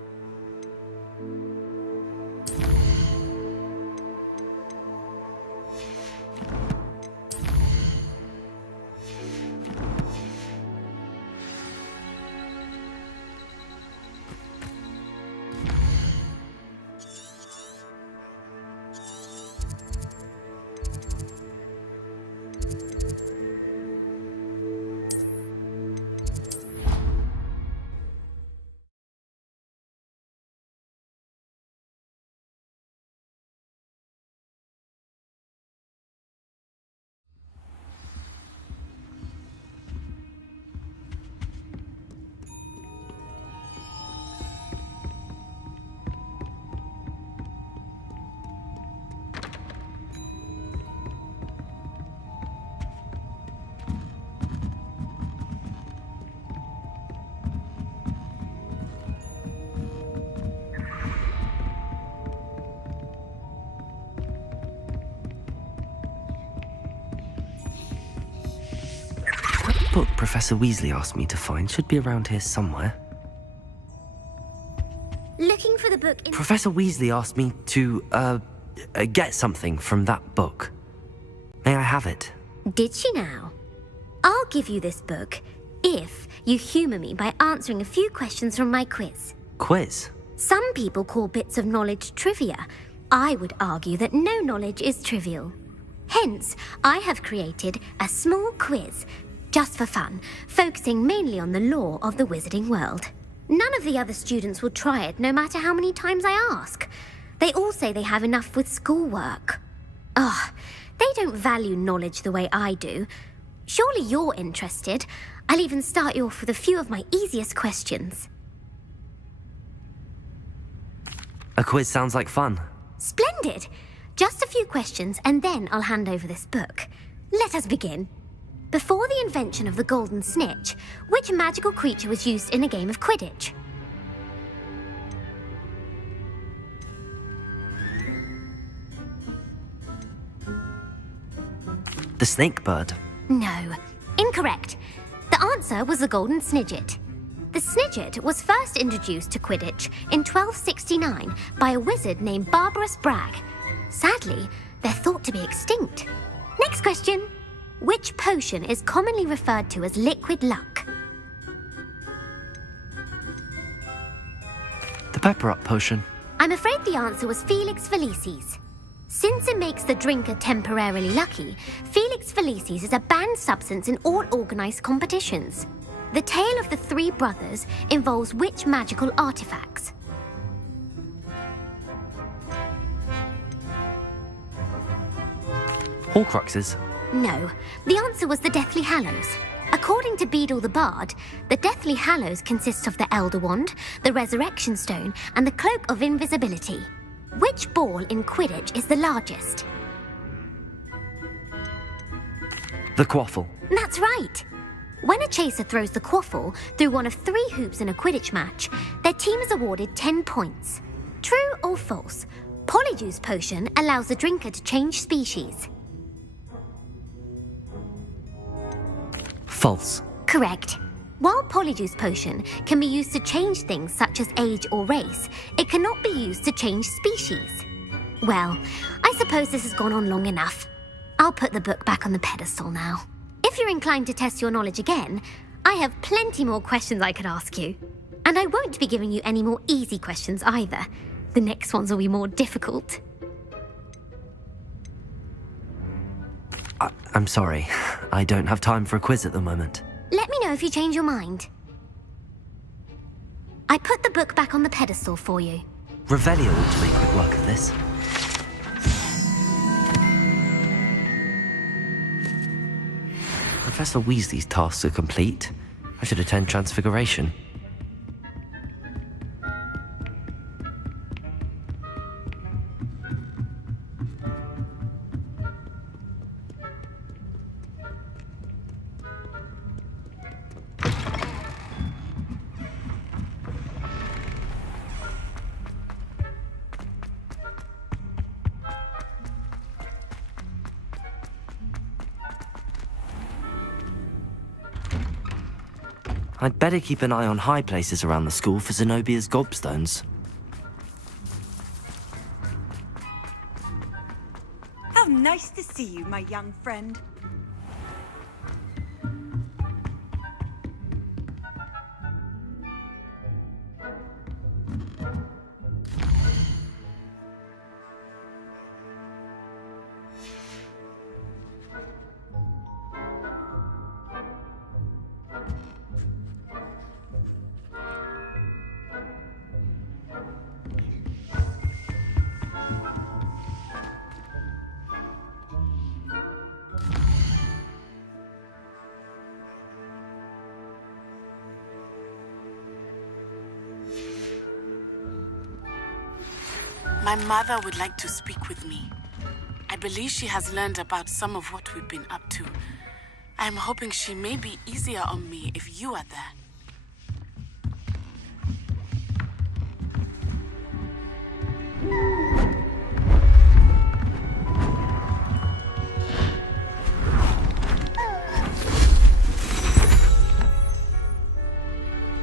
Book Professor Weasley asked me to find should be around here somewhere. Looking for the book in... Professor Weasley asked me to, get something from that book. May I have it? Did she now? I'll give you this book if you humour me by answering a few questions from my quiz. Quiz? Some people call bits of knowledge trivia. I would argue that no knowledge is trivial. Hence, I have created a small quiz just for fun, focusing mainly on the lore of the wizarding world. None of the other students will try it, no matter how many times I ask. They all say they have enough with schoolwork. Ugh, they don't value knowledge the way I do. Surely you're interested. I'll even start you off with a few of my easiest questions. A quiz sounds like fun. Splendid! Just a few questions, and then I'll hand over this book. Let us begin. Before the invention of the golden snitch, which magical creature was used in a game of Quidditch? The snake bird. No. Incorrect. The answer was the golden snidget. The snidget was first introduced to Quidditch in 1269 by a wizard named Barbarous Bragg. Sadly, they're thought to be extinct. Next question. Which potion is commonly referred to as liquid luck? The pepper-up potion. I'm afraid the answer was Felix Felicis. Since it makes the drinker temporarily lucky, Felix Felicis is a banned substance in all organised competitions. The tale of the three brothers involves which magical artifacts? Horcruxes. No, the answer was the Deathly Hallows. According to Beadle the Bard, the Deathly Hallows consists of the Elder Wand, the Resurrection Stone, and the Cloak of Invisibility. Which ball in Quidditch is the largest? The quaffle. That's right. When a chaser throws the quaffle through one of 3 hoops in a Quidditch match, their team is awarded 10 points. True or false? Polyjuice potion allows the drinker to change species. False. Correct. While Polyjuice potion can be used to change things such as age or race, it cannot be used to change species. Well, I suppose this has gone on long enough. I'll put the book back on the pedestal now. If you're inclined to test your knowledge again, I have plenty more questions I could ask you. And I won't be giving you any more easy questions either. The next ones will be more difficult. I'm sorry. I don't have time for a quiz at the moment. Let me know if you change your mind. I put the book back on the pedestal for you. Revelio ought to make quick work of this. Professor Weasley's tasks are complete. I should attend Transfiguration. I'd better keep an eye on high places around the school for Zenobia's gobstones. How nice to see you, my young friend. My mother would like to speak with me. I believe she has learned about some of what we've been up to. I am hoping she may be easier on me if you are there.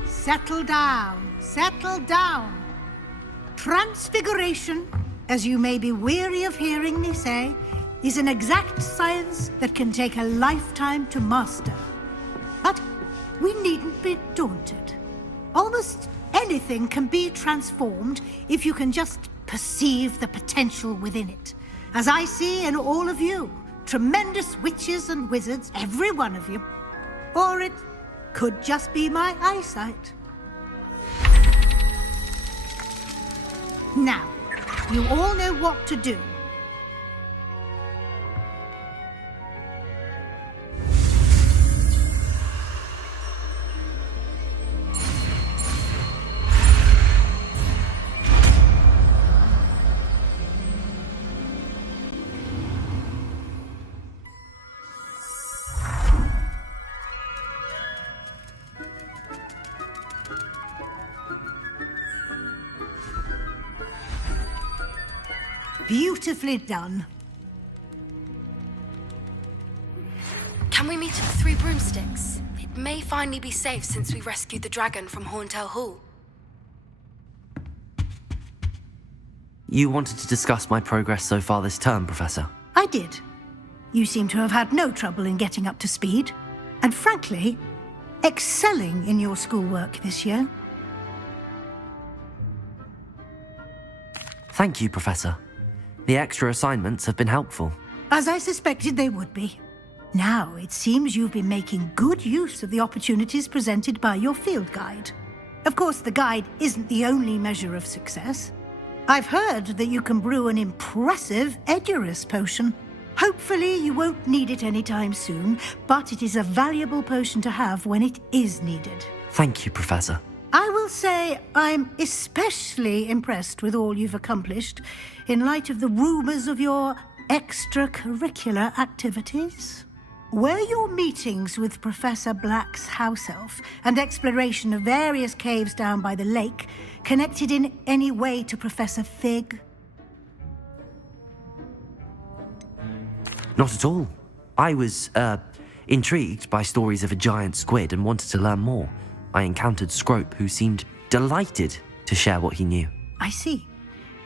Settle down, settle down. Transfiguration, as you may be weary of hearing me say, is an exact science that can take a lifetime to master. But we needn't be daunted. Almost anything can be transformed if you can just perceive the potential within it. As I see in all of you, tremendous witches and wizards, every one of you. Or it could just be my eyesight. Now, you all know what to do. Beautifully done. Can we meet at the Three Broomsticks? It may finally be safe since we rescued the dragon from Horntail Hall. You wanted to discuss my progress so far this term, Professor? I did. You seem to have had no trouble in getting up to speed. And frankly, excelling in your schoolwork this year. Thank you, Professor. The extra assignments have been helpful. As I suspected they would be. Now, it seems you've been making good use of the opportunities presented by your field guide. Of course, the guide isn't the only measure of success. I've heard that you can brew an impressive Edurus potion. Hopefully, you won't need it anytime soon, but it is a valuable potion to have when it is needed. Thank you, Professor. I will say I'm especially impressed with all you've accomplished in light of the rumors of your extracurricular activities. Were your meetings with Professor Black's house elf and exploration of various caves down by the lake connected in any way to Professor Fig? Not at all. I was, intrigued by stories of a giant squid and wanted to learn more. I encountered Scrope, who seemed delighted to share what he knew. I see.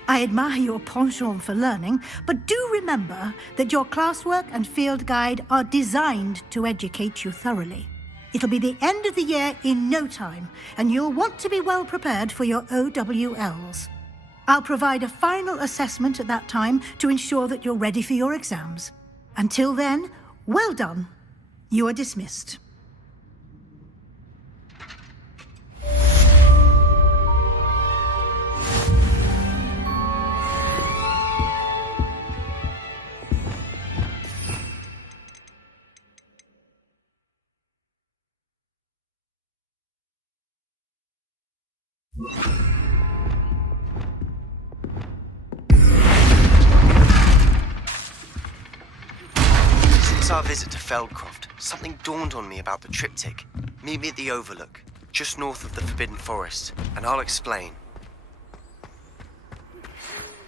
I admire your penchant for learning, but do remember that your classwork and field guide are designed to educate you thoroughly. It'll be the end of the year in no time, and you'll want to be well prepared for your OWLs. I'll provide a final assessment at that time to ensure that you're ready for your exams. Until then, well done. You are dismissed. Since our visit to Feldcroft, something dawned on me about the triptych. Meet me at the Overlook, just north of the Forbidden Forest, and I'll explain.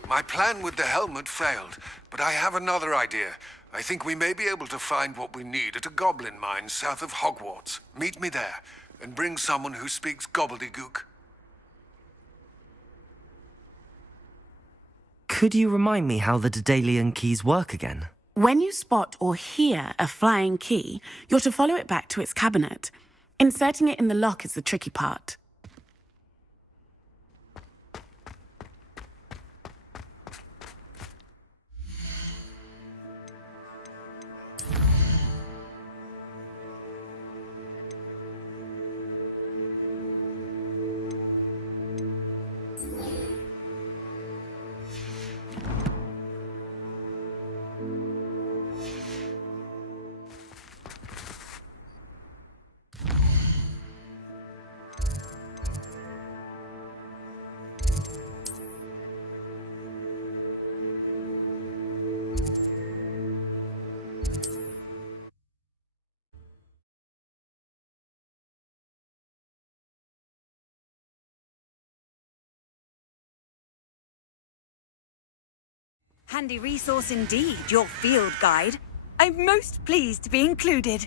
My plan with the helmet failed, but I have another idea. I think we may be able to find what we need at a goblin mine south of Hogwarts. Meet me there. and bring someone who speaks gobbledygook. Could you remind me how the Daedalian keys work again? When you spot or hear a flying key, you're to follow it back to its cabinet. Inserting it in the lock is the tricky part. Handy resource indeed, your field guide. I'm most pleased to be included.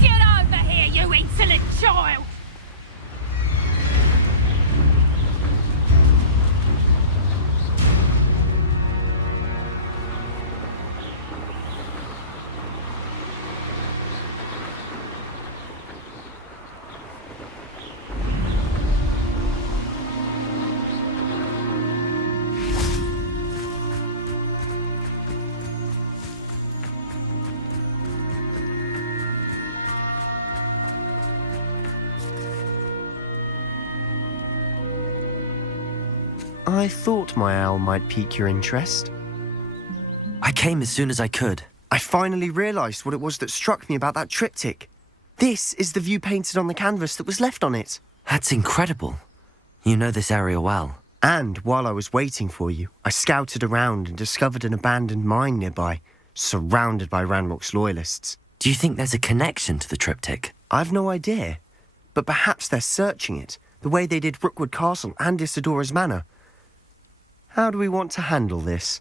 Get over here, you insolent child! I thought my owl might pique your interest. I came as soon as I could. I finally realised what it was that struck me about that triptych. This is the view painted on the canvas that was left on it. That's incredible. You know this area well. And while I was waiting for you, I scouted around and discovered an abandoned mine nearby, surrounded by Ranrock's loyalists. Do you think there's a connection to the triptych? I've no idea, but perhaps they're searching it, the way they did Rookwood Castle and Isidora's Manor. How do we want to handle this?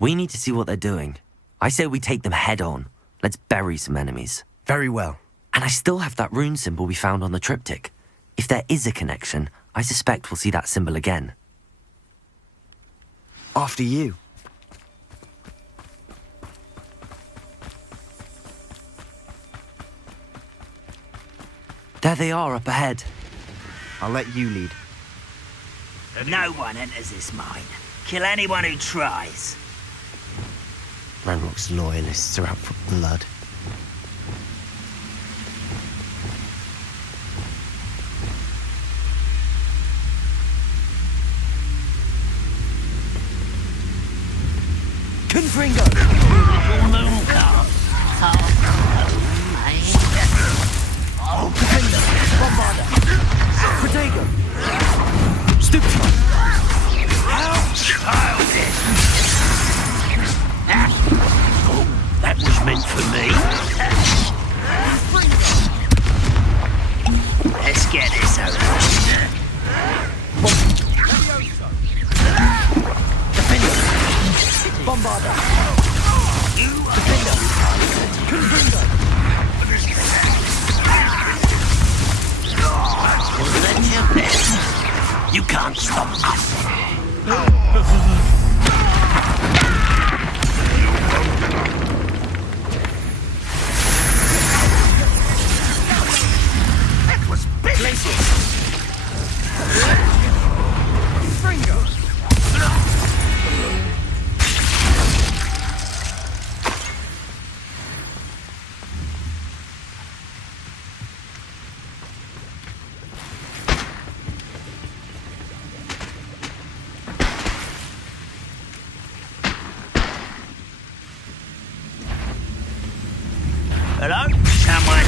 We need to see what they're doing. I say we take them head on. Let's bury some enemies. Very well. And I still have that rune symbol we found on the triptych. If there is a connection, I suspect we'll see that symbol again. After you. There they are up ahead. I'll let you lead. No one enters this mine. Kill anyone who tries. Ranrock's loyalists are out for blood. Confringo! Bombarda! Protego! Stupid! How childish! Oh, that was meant for me. Let's get this over. Bombarda! Defender! Confringo! You can't stop us. That was big! Hello? Someone?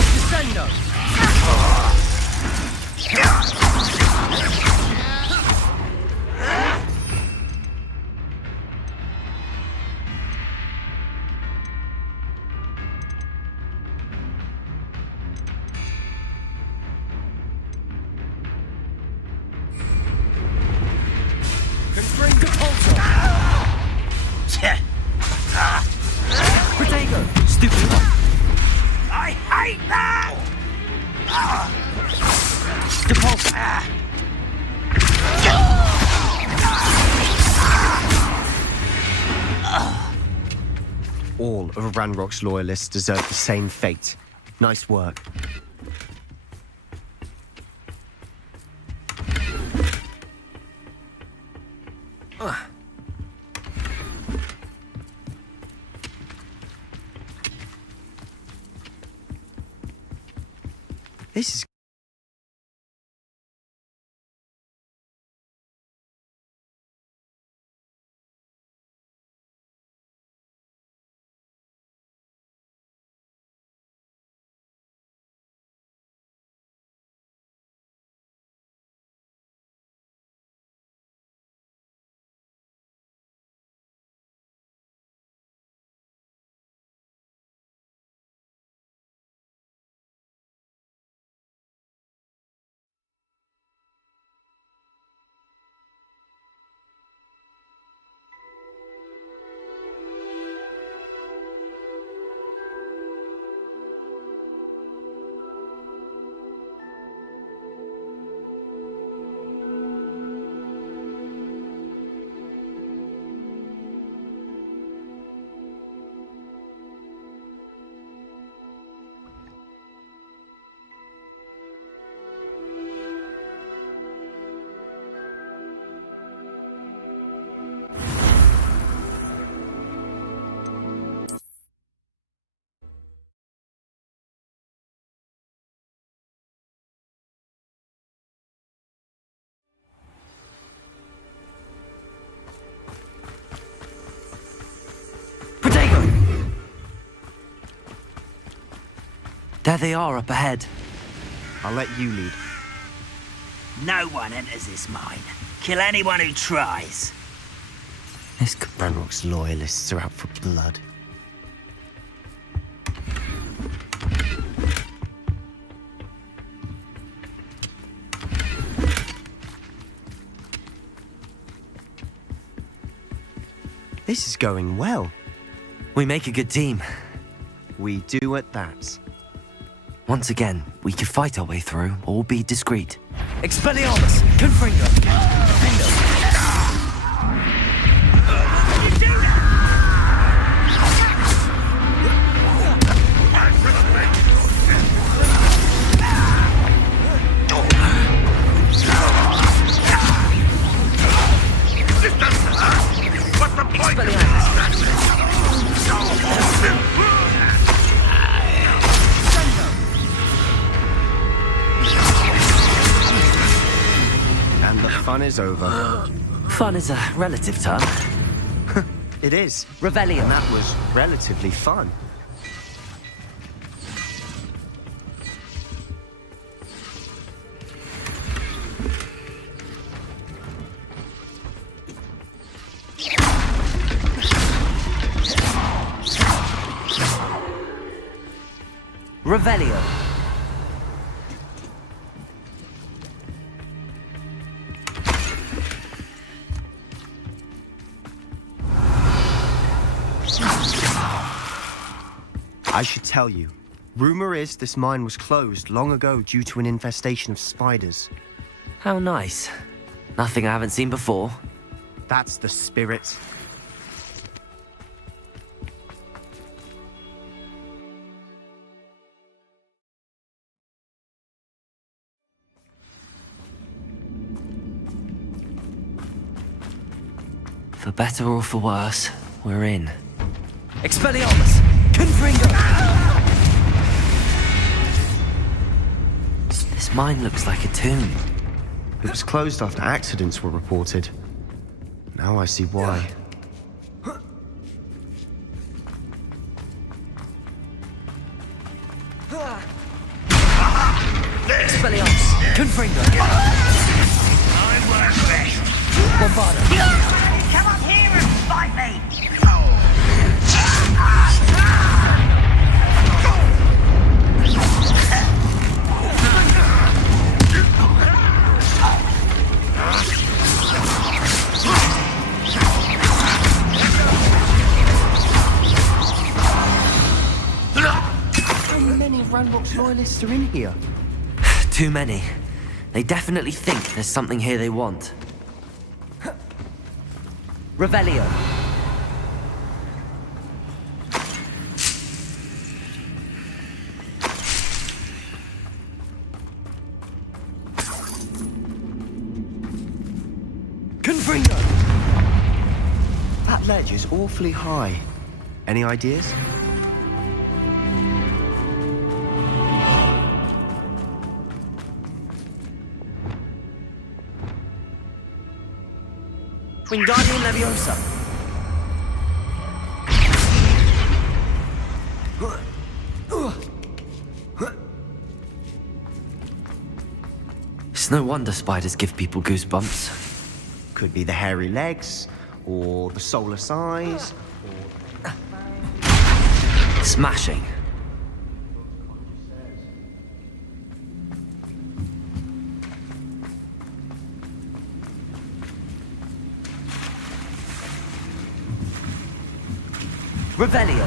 Confringo Pulsar! Protego! Stupid! I hate that! Depulse! All of Ranrock's loyalists deserve the same fate. Nice work. This is... There they are up ahead. I'll let you lead. No one enters this mine. Kill anyone who tries. Ranrock's loyalists are out for blood. This is going well. We make a good team. We do at that. Once again, we could fight our way through or be discreet. Expelliarmus! Confringo! And the fun is over. Fun is a relative term. It is. Revelio. And that was relatively fun. Revelio. I should tell you. Rumor is this mine was closed long ago due to an infestation of spiders. How nice. Nothing I haven't seen before. That's the spirit. For better or for worse, we're in. Expelliarmus! Confringo! This mine looks like a tomb. It was closed after accidents were reported. Now I see why. Expelliarmus! Confringo! I work best. Bombardo! Come up here and fight me! How many Ranrock's loyalists are in here? Too many. They definitely think there's something here they want. Revelio. Confringo! That ledge is awfully high. Any ideas? Wingardium Leviosa. It's no wonder spiders give people goosebumps. Could be the hairy legs, or the solar size, Smashing. Revelio.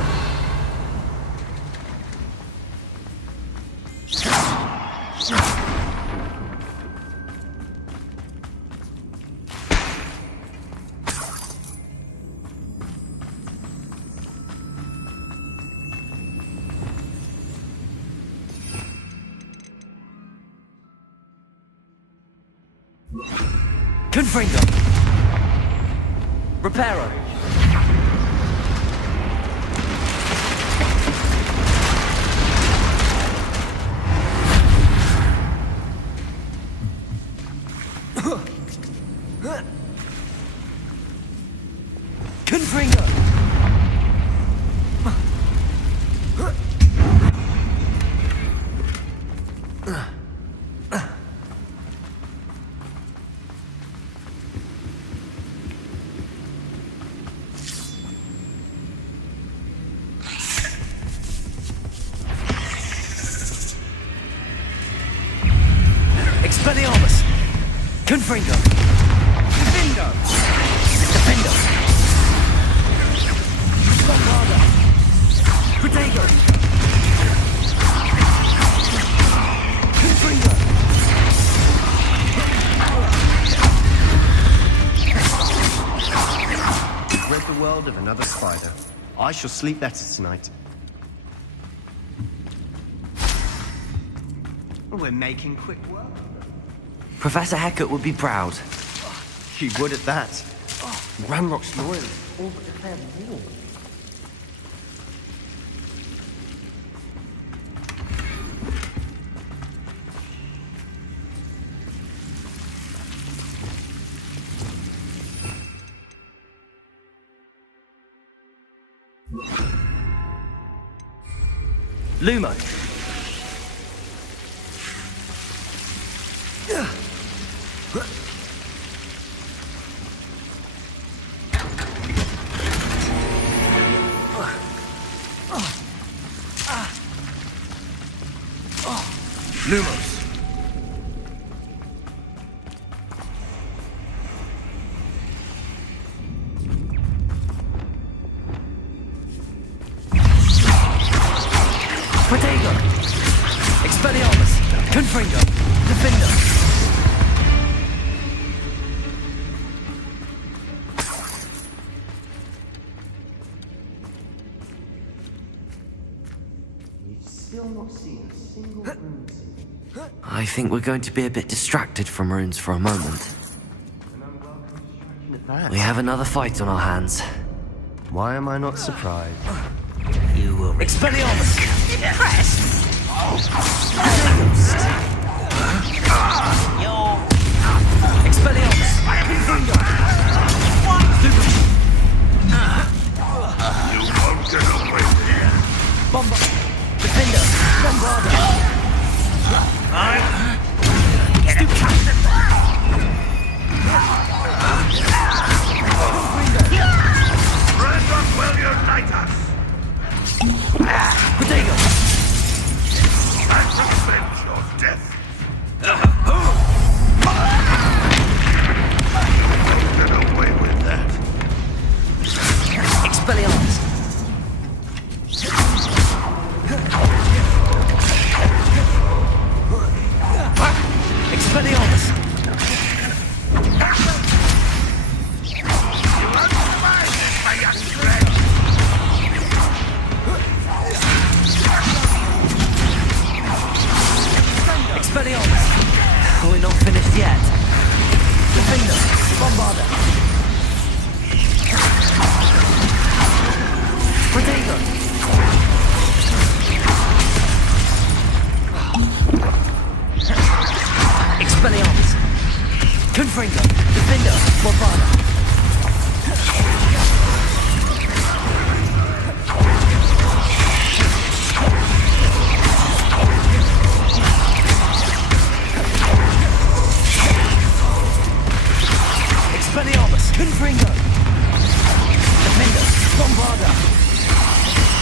Confringo. Reparo. Confringo. Confringo! Defendo! Defendo! Bombarda! Protego! Confringo! Rid the world of another spider. I shall sleep better tonight. We're making quick work. Professor Hecat would be proud. He would at that. Ranrock's loyal. All but declared war. Lumo. Lumos. Protego! Expelliarmus! Confringo! Defender! We've still not seen a single rune. I think we're going to be a bit distracted from runes for a moment. We have another fight on our hands. Why am I not surprised? You will Expelliarmus! Impressed? Expelliarmus! Confringo! You won't get away with it. Bomba! Defender! Bombarda! Ranrock will unite us! Protego! I revenge your death! You won't get away with that. Expelliarmus! Expelliarmus! Expelliarmus! We're not finished yet. Defender! Bombarda! Protego! Expelliarmus! Confringo! Defender! Bombarda! Expelliarmus! Confringo! Defender! Bombarda!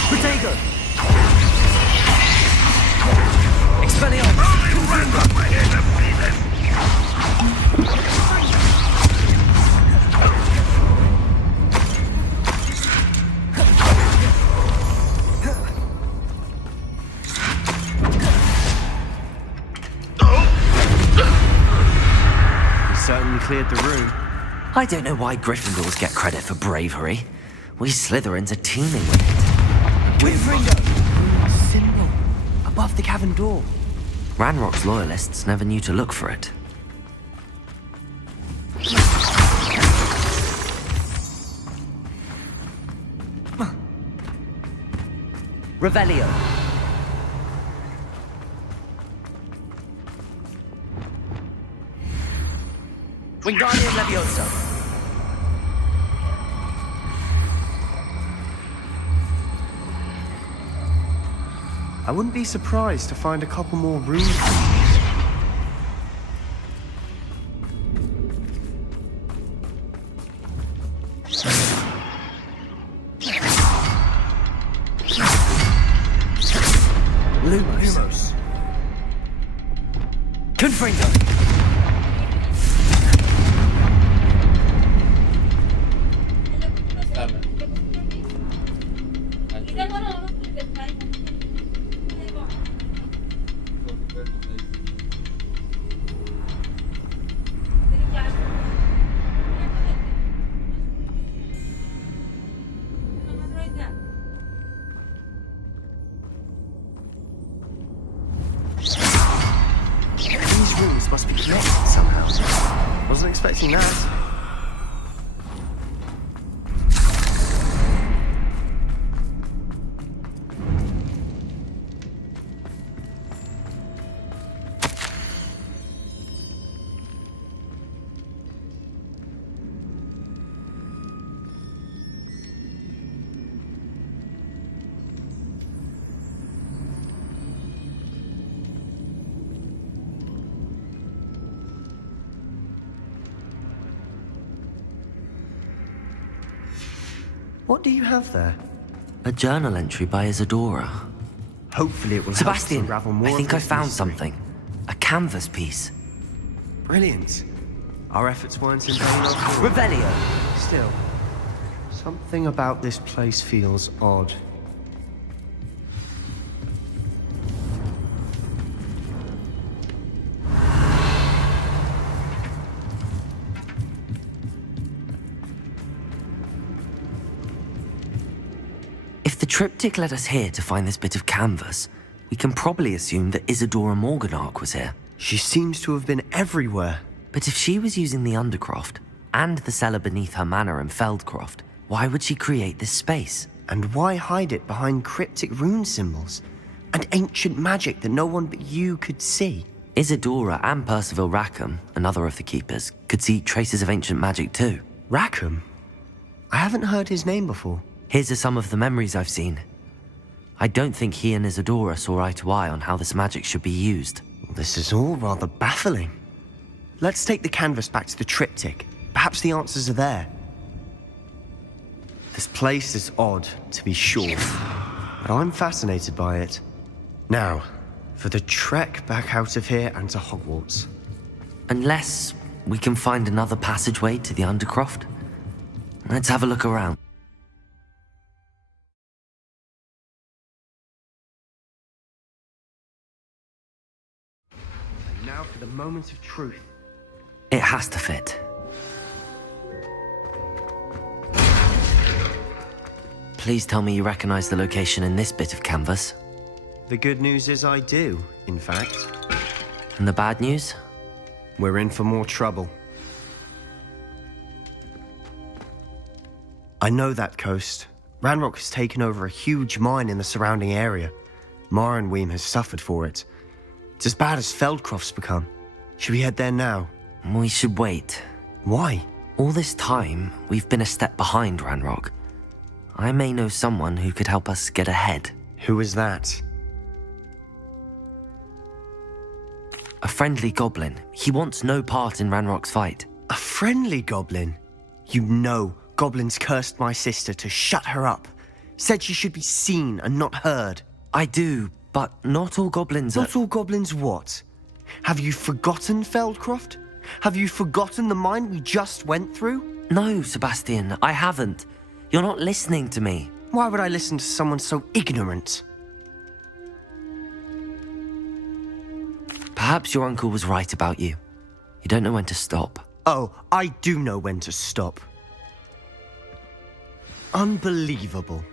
Protego! Expelliarmus! Confringo! You certainly cleared the room. I don't know why Gryffindors get credit for bravery. We Slytherins are teeming with it. Confringo! Symbol. Above the cavern door. Ranrock's loyalists never knew to look for it. Revelio. Wingardium Leviosa. I wouldn't be surprised to find a couple more runes. Lumos. Confringo. connected somehow. Wasn't expecting that. What do you have there? A journal entry by Isadora. Hopefully it will Sebastian, help us unravel more I think of I this found mystery. something. A canvas piece. Brilliant. Our efforts weren't in vain after all. Revelio! Still, something about this place feels odd. If the triptych led us here to find this bit of canvas, we can probably assume that Isadora Morganach was here. She seems to have been everywhere. But if she was using the Undercroft and the cellar beneath her manor in Feldcroft, why would she create this space? And why hide it behind cryptic rune symbols? And ancient magic that no one but you could see? Isadora and Percival Rackham, another of the keepers, could see traces of ancient magic too. Rackham? I haven't heard his name before. Here's some of the memories I've seen. I don't think he and Isadora saw eye to eye on how this magic should be used. This is all rather baffling. Let's take the canvas back to the triptych. Perhaps the answers are there. This place is odd, to be sure, but I'm fascinated by it. Now, for the trek back out of here and to Hogwarts. Unless we can find another passageway to the Undercroft. Let's have a look around. And now for the moment of truth. It has to fit. Please tell me you recognize the location in this bit of canvas. The good news is I do, in fact. And the bad news? We're in for more trouble. I know that coast. Ranrock has taken over a huge mine in the surrounding area. Mornweem has suffered for it. It's as bad as Feldcroft's become. Should we head there now? We should wait. Why? All this time, we've been a step behind Ranrock. I may know someone who could help us get ahead. Who is that? A friendly goblin. He wants no part in Ranrock's fight. A friendly goblin? You know, goblins cursed my sister to shut her up. Said she should be seen and not heard. I do, but not all goblins are... Not all goblins what? Have you forgotten Feldcroft? Have you forgotten the mine we just went through? No, Sebastian, I haven't. You're not listening to me. Why would I listen to someone so ignorant? Perhaps your uncle was right about you. You don't know when to stop. Oh, I do know when to stop. Unbelievable.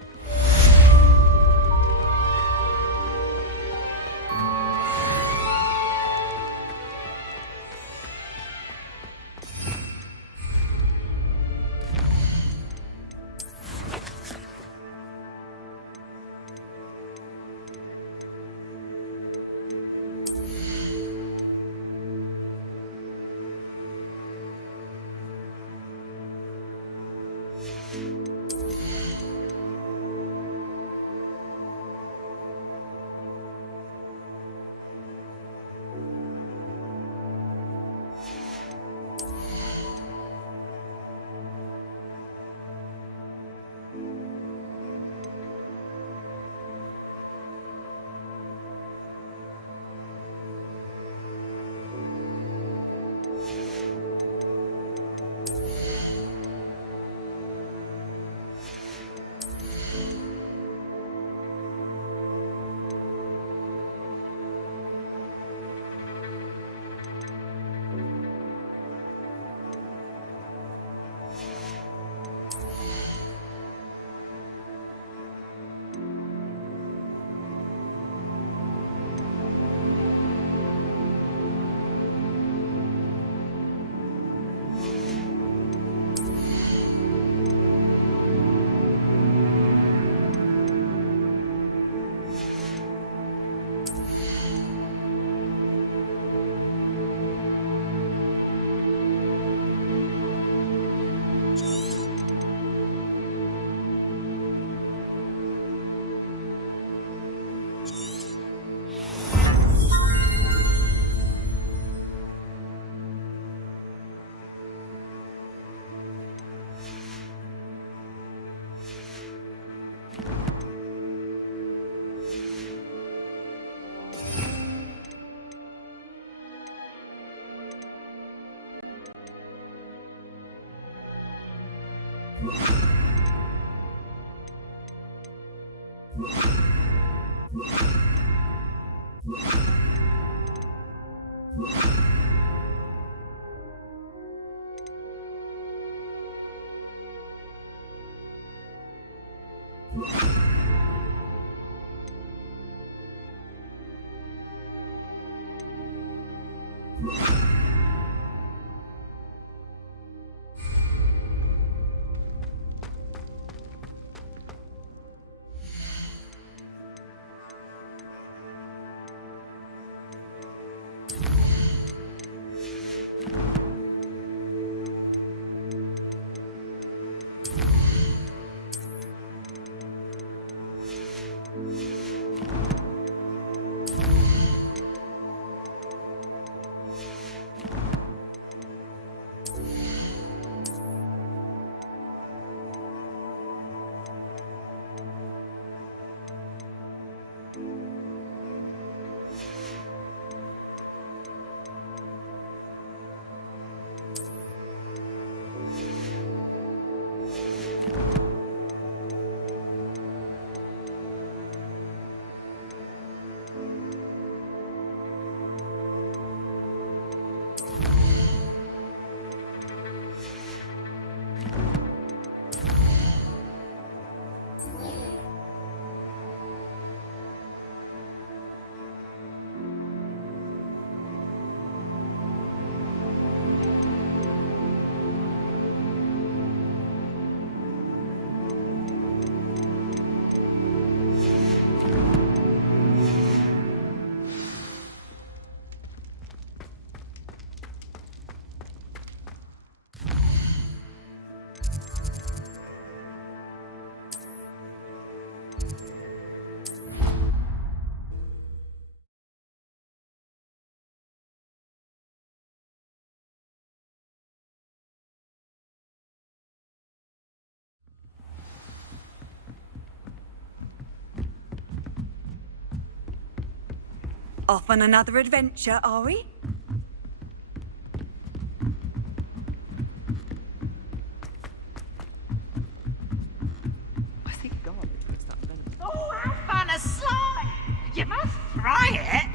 Off on another adventure, are we? I think garlic makes that venomous. Oh, how fun a slide! You must try it.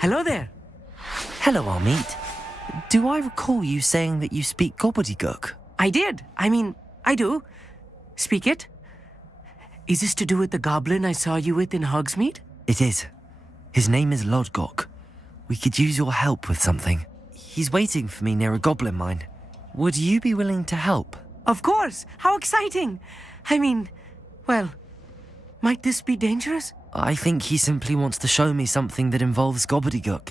Hello there. Hello, Armeet. Do I recall you saying that you speak gobbledygook? I did. I mean, I do. Speak it. Is this to do with the goblin I saw you with in Hogsmeade? It is. His name is Lodgok. We could use your help with something. He's waiting for me near a goblin mine. Would you be willing to help? Of course. How exciting. I mean, well, might this be dangerous? I think he simply wants to show me something that involves gobbledygook.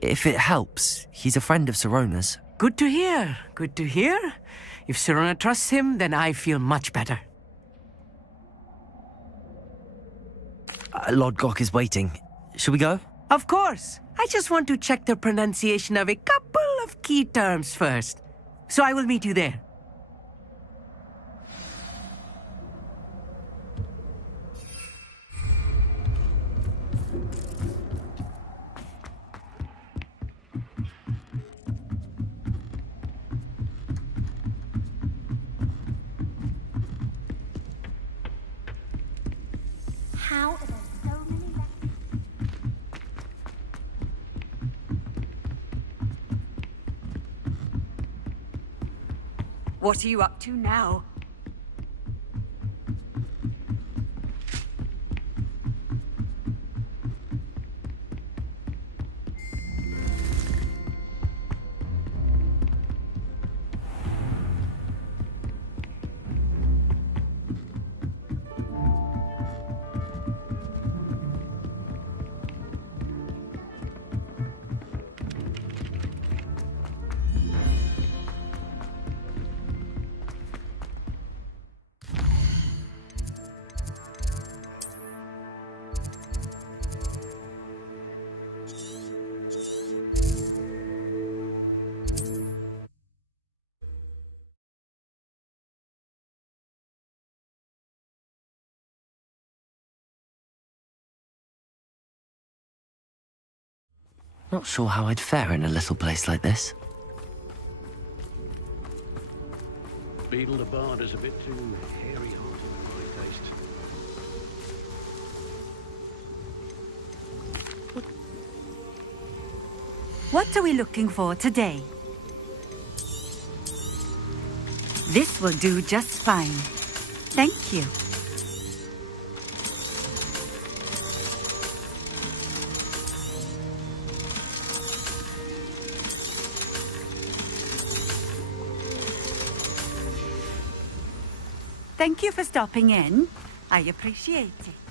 If it helps, he's a friend of Sirona's. Good to hear. Good to hear. If Sirona trusts him, then I feel much better. Lodgok is waiting. Shall we go? Of course. I just want to check the pronunciation of a couple of key terms first. So I will meet you there. How are there so many left? What are you up to now? Not sure how I'd fare in a little place like this. Beetle the Bard is a bit too hairy-hearted for my taste. What are we looking for today? This will do just fine. Thank you. Thank you for stopping in. I appreciate it.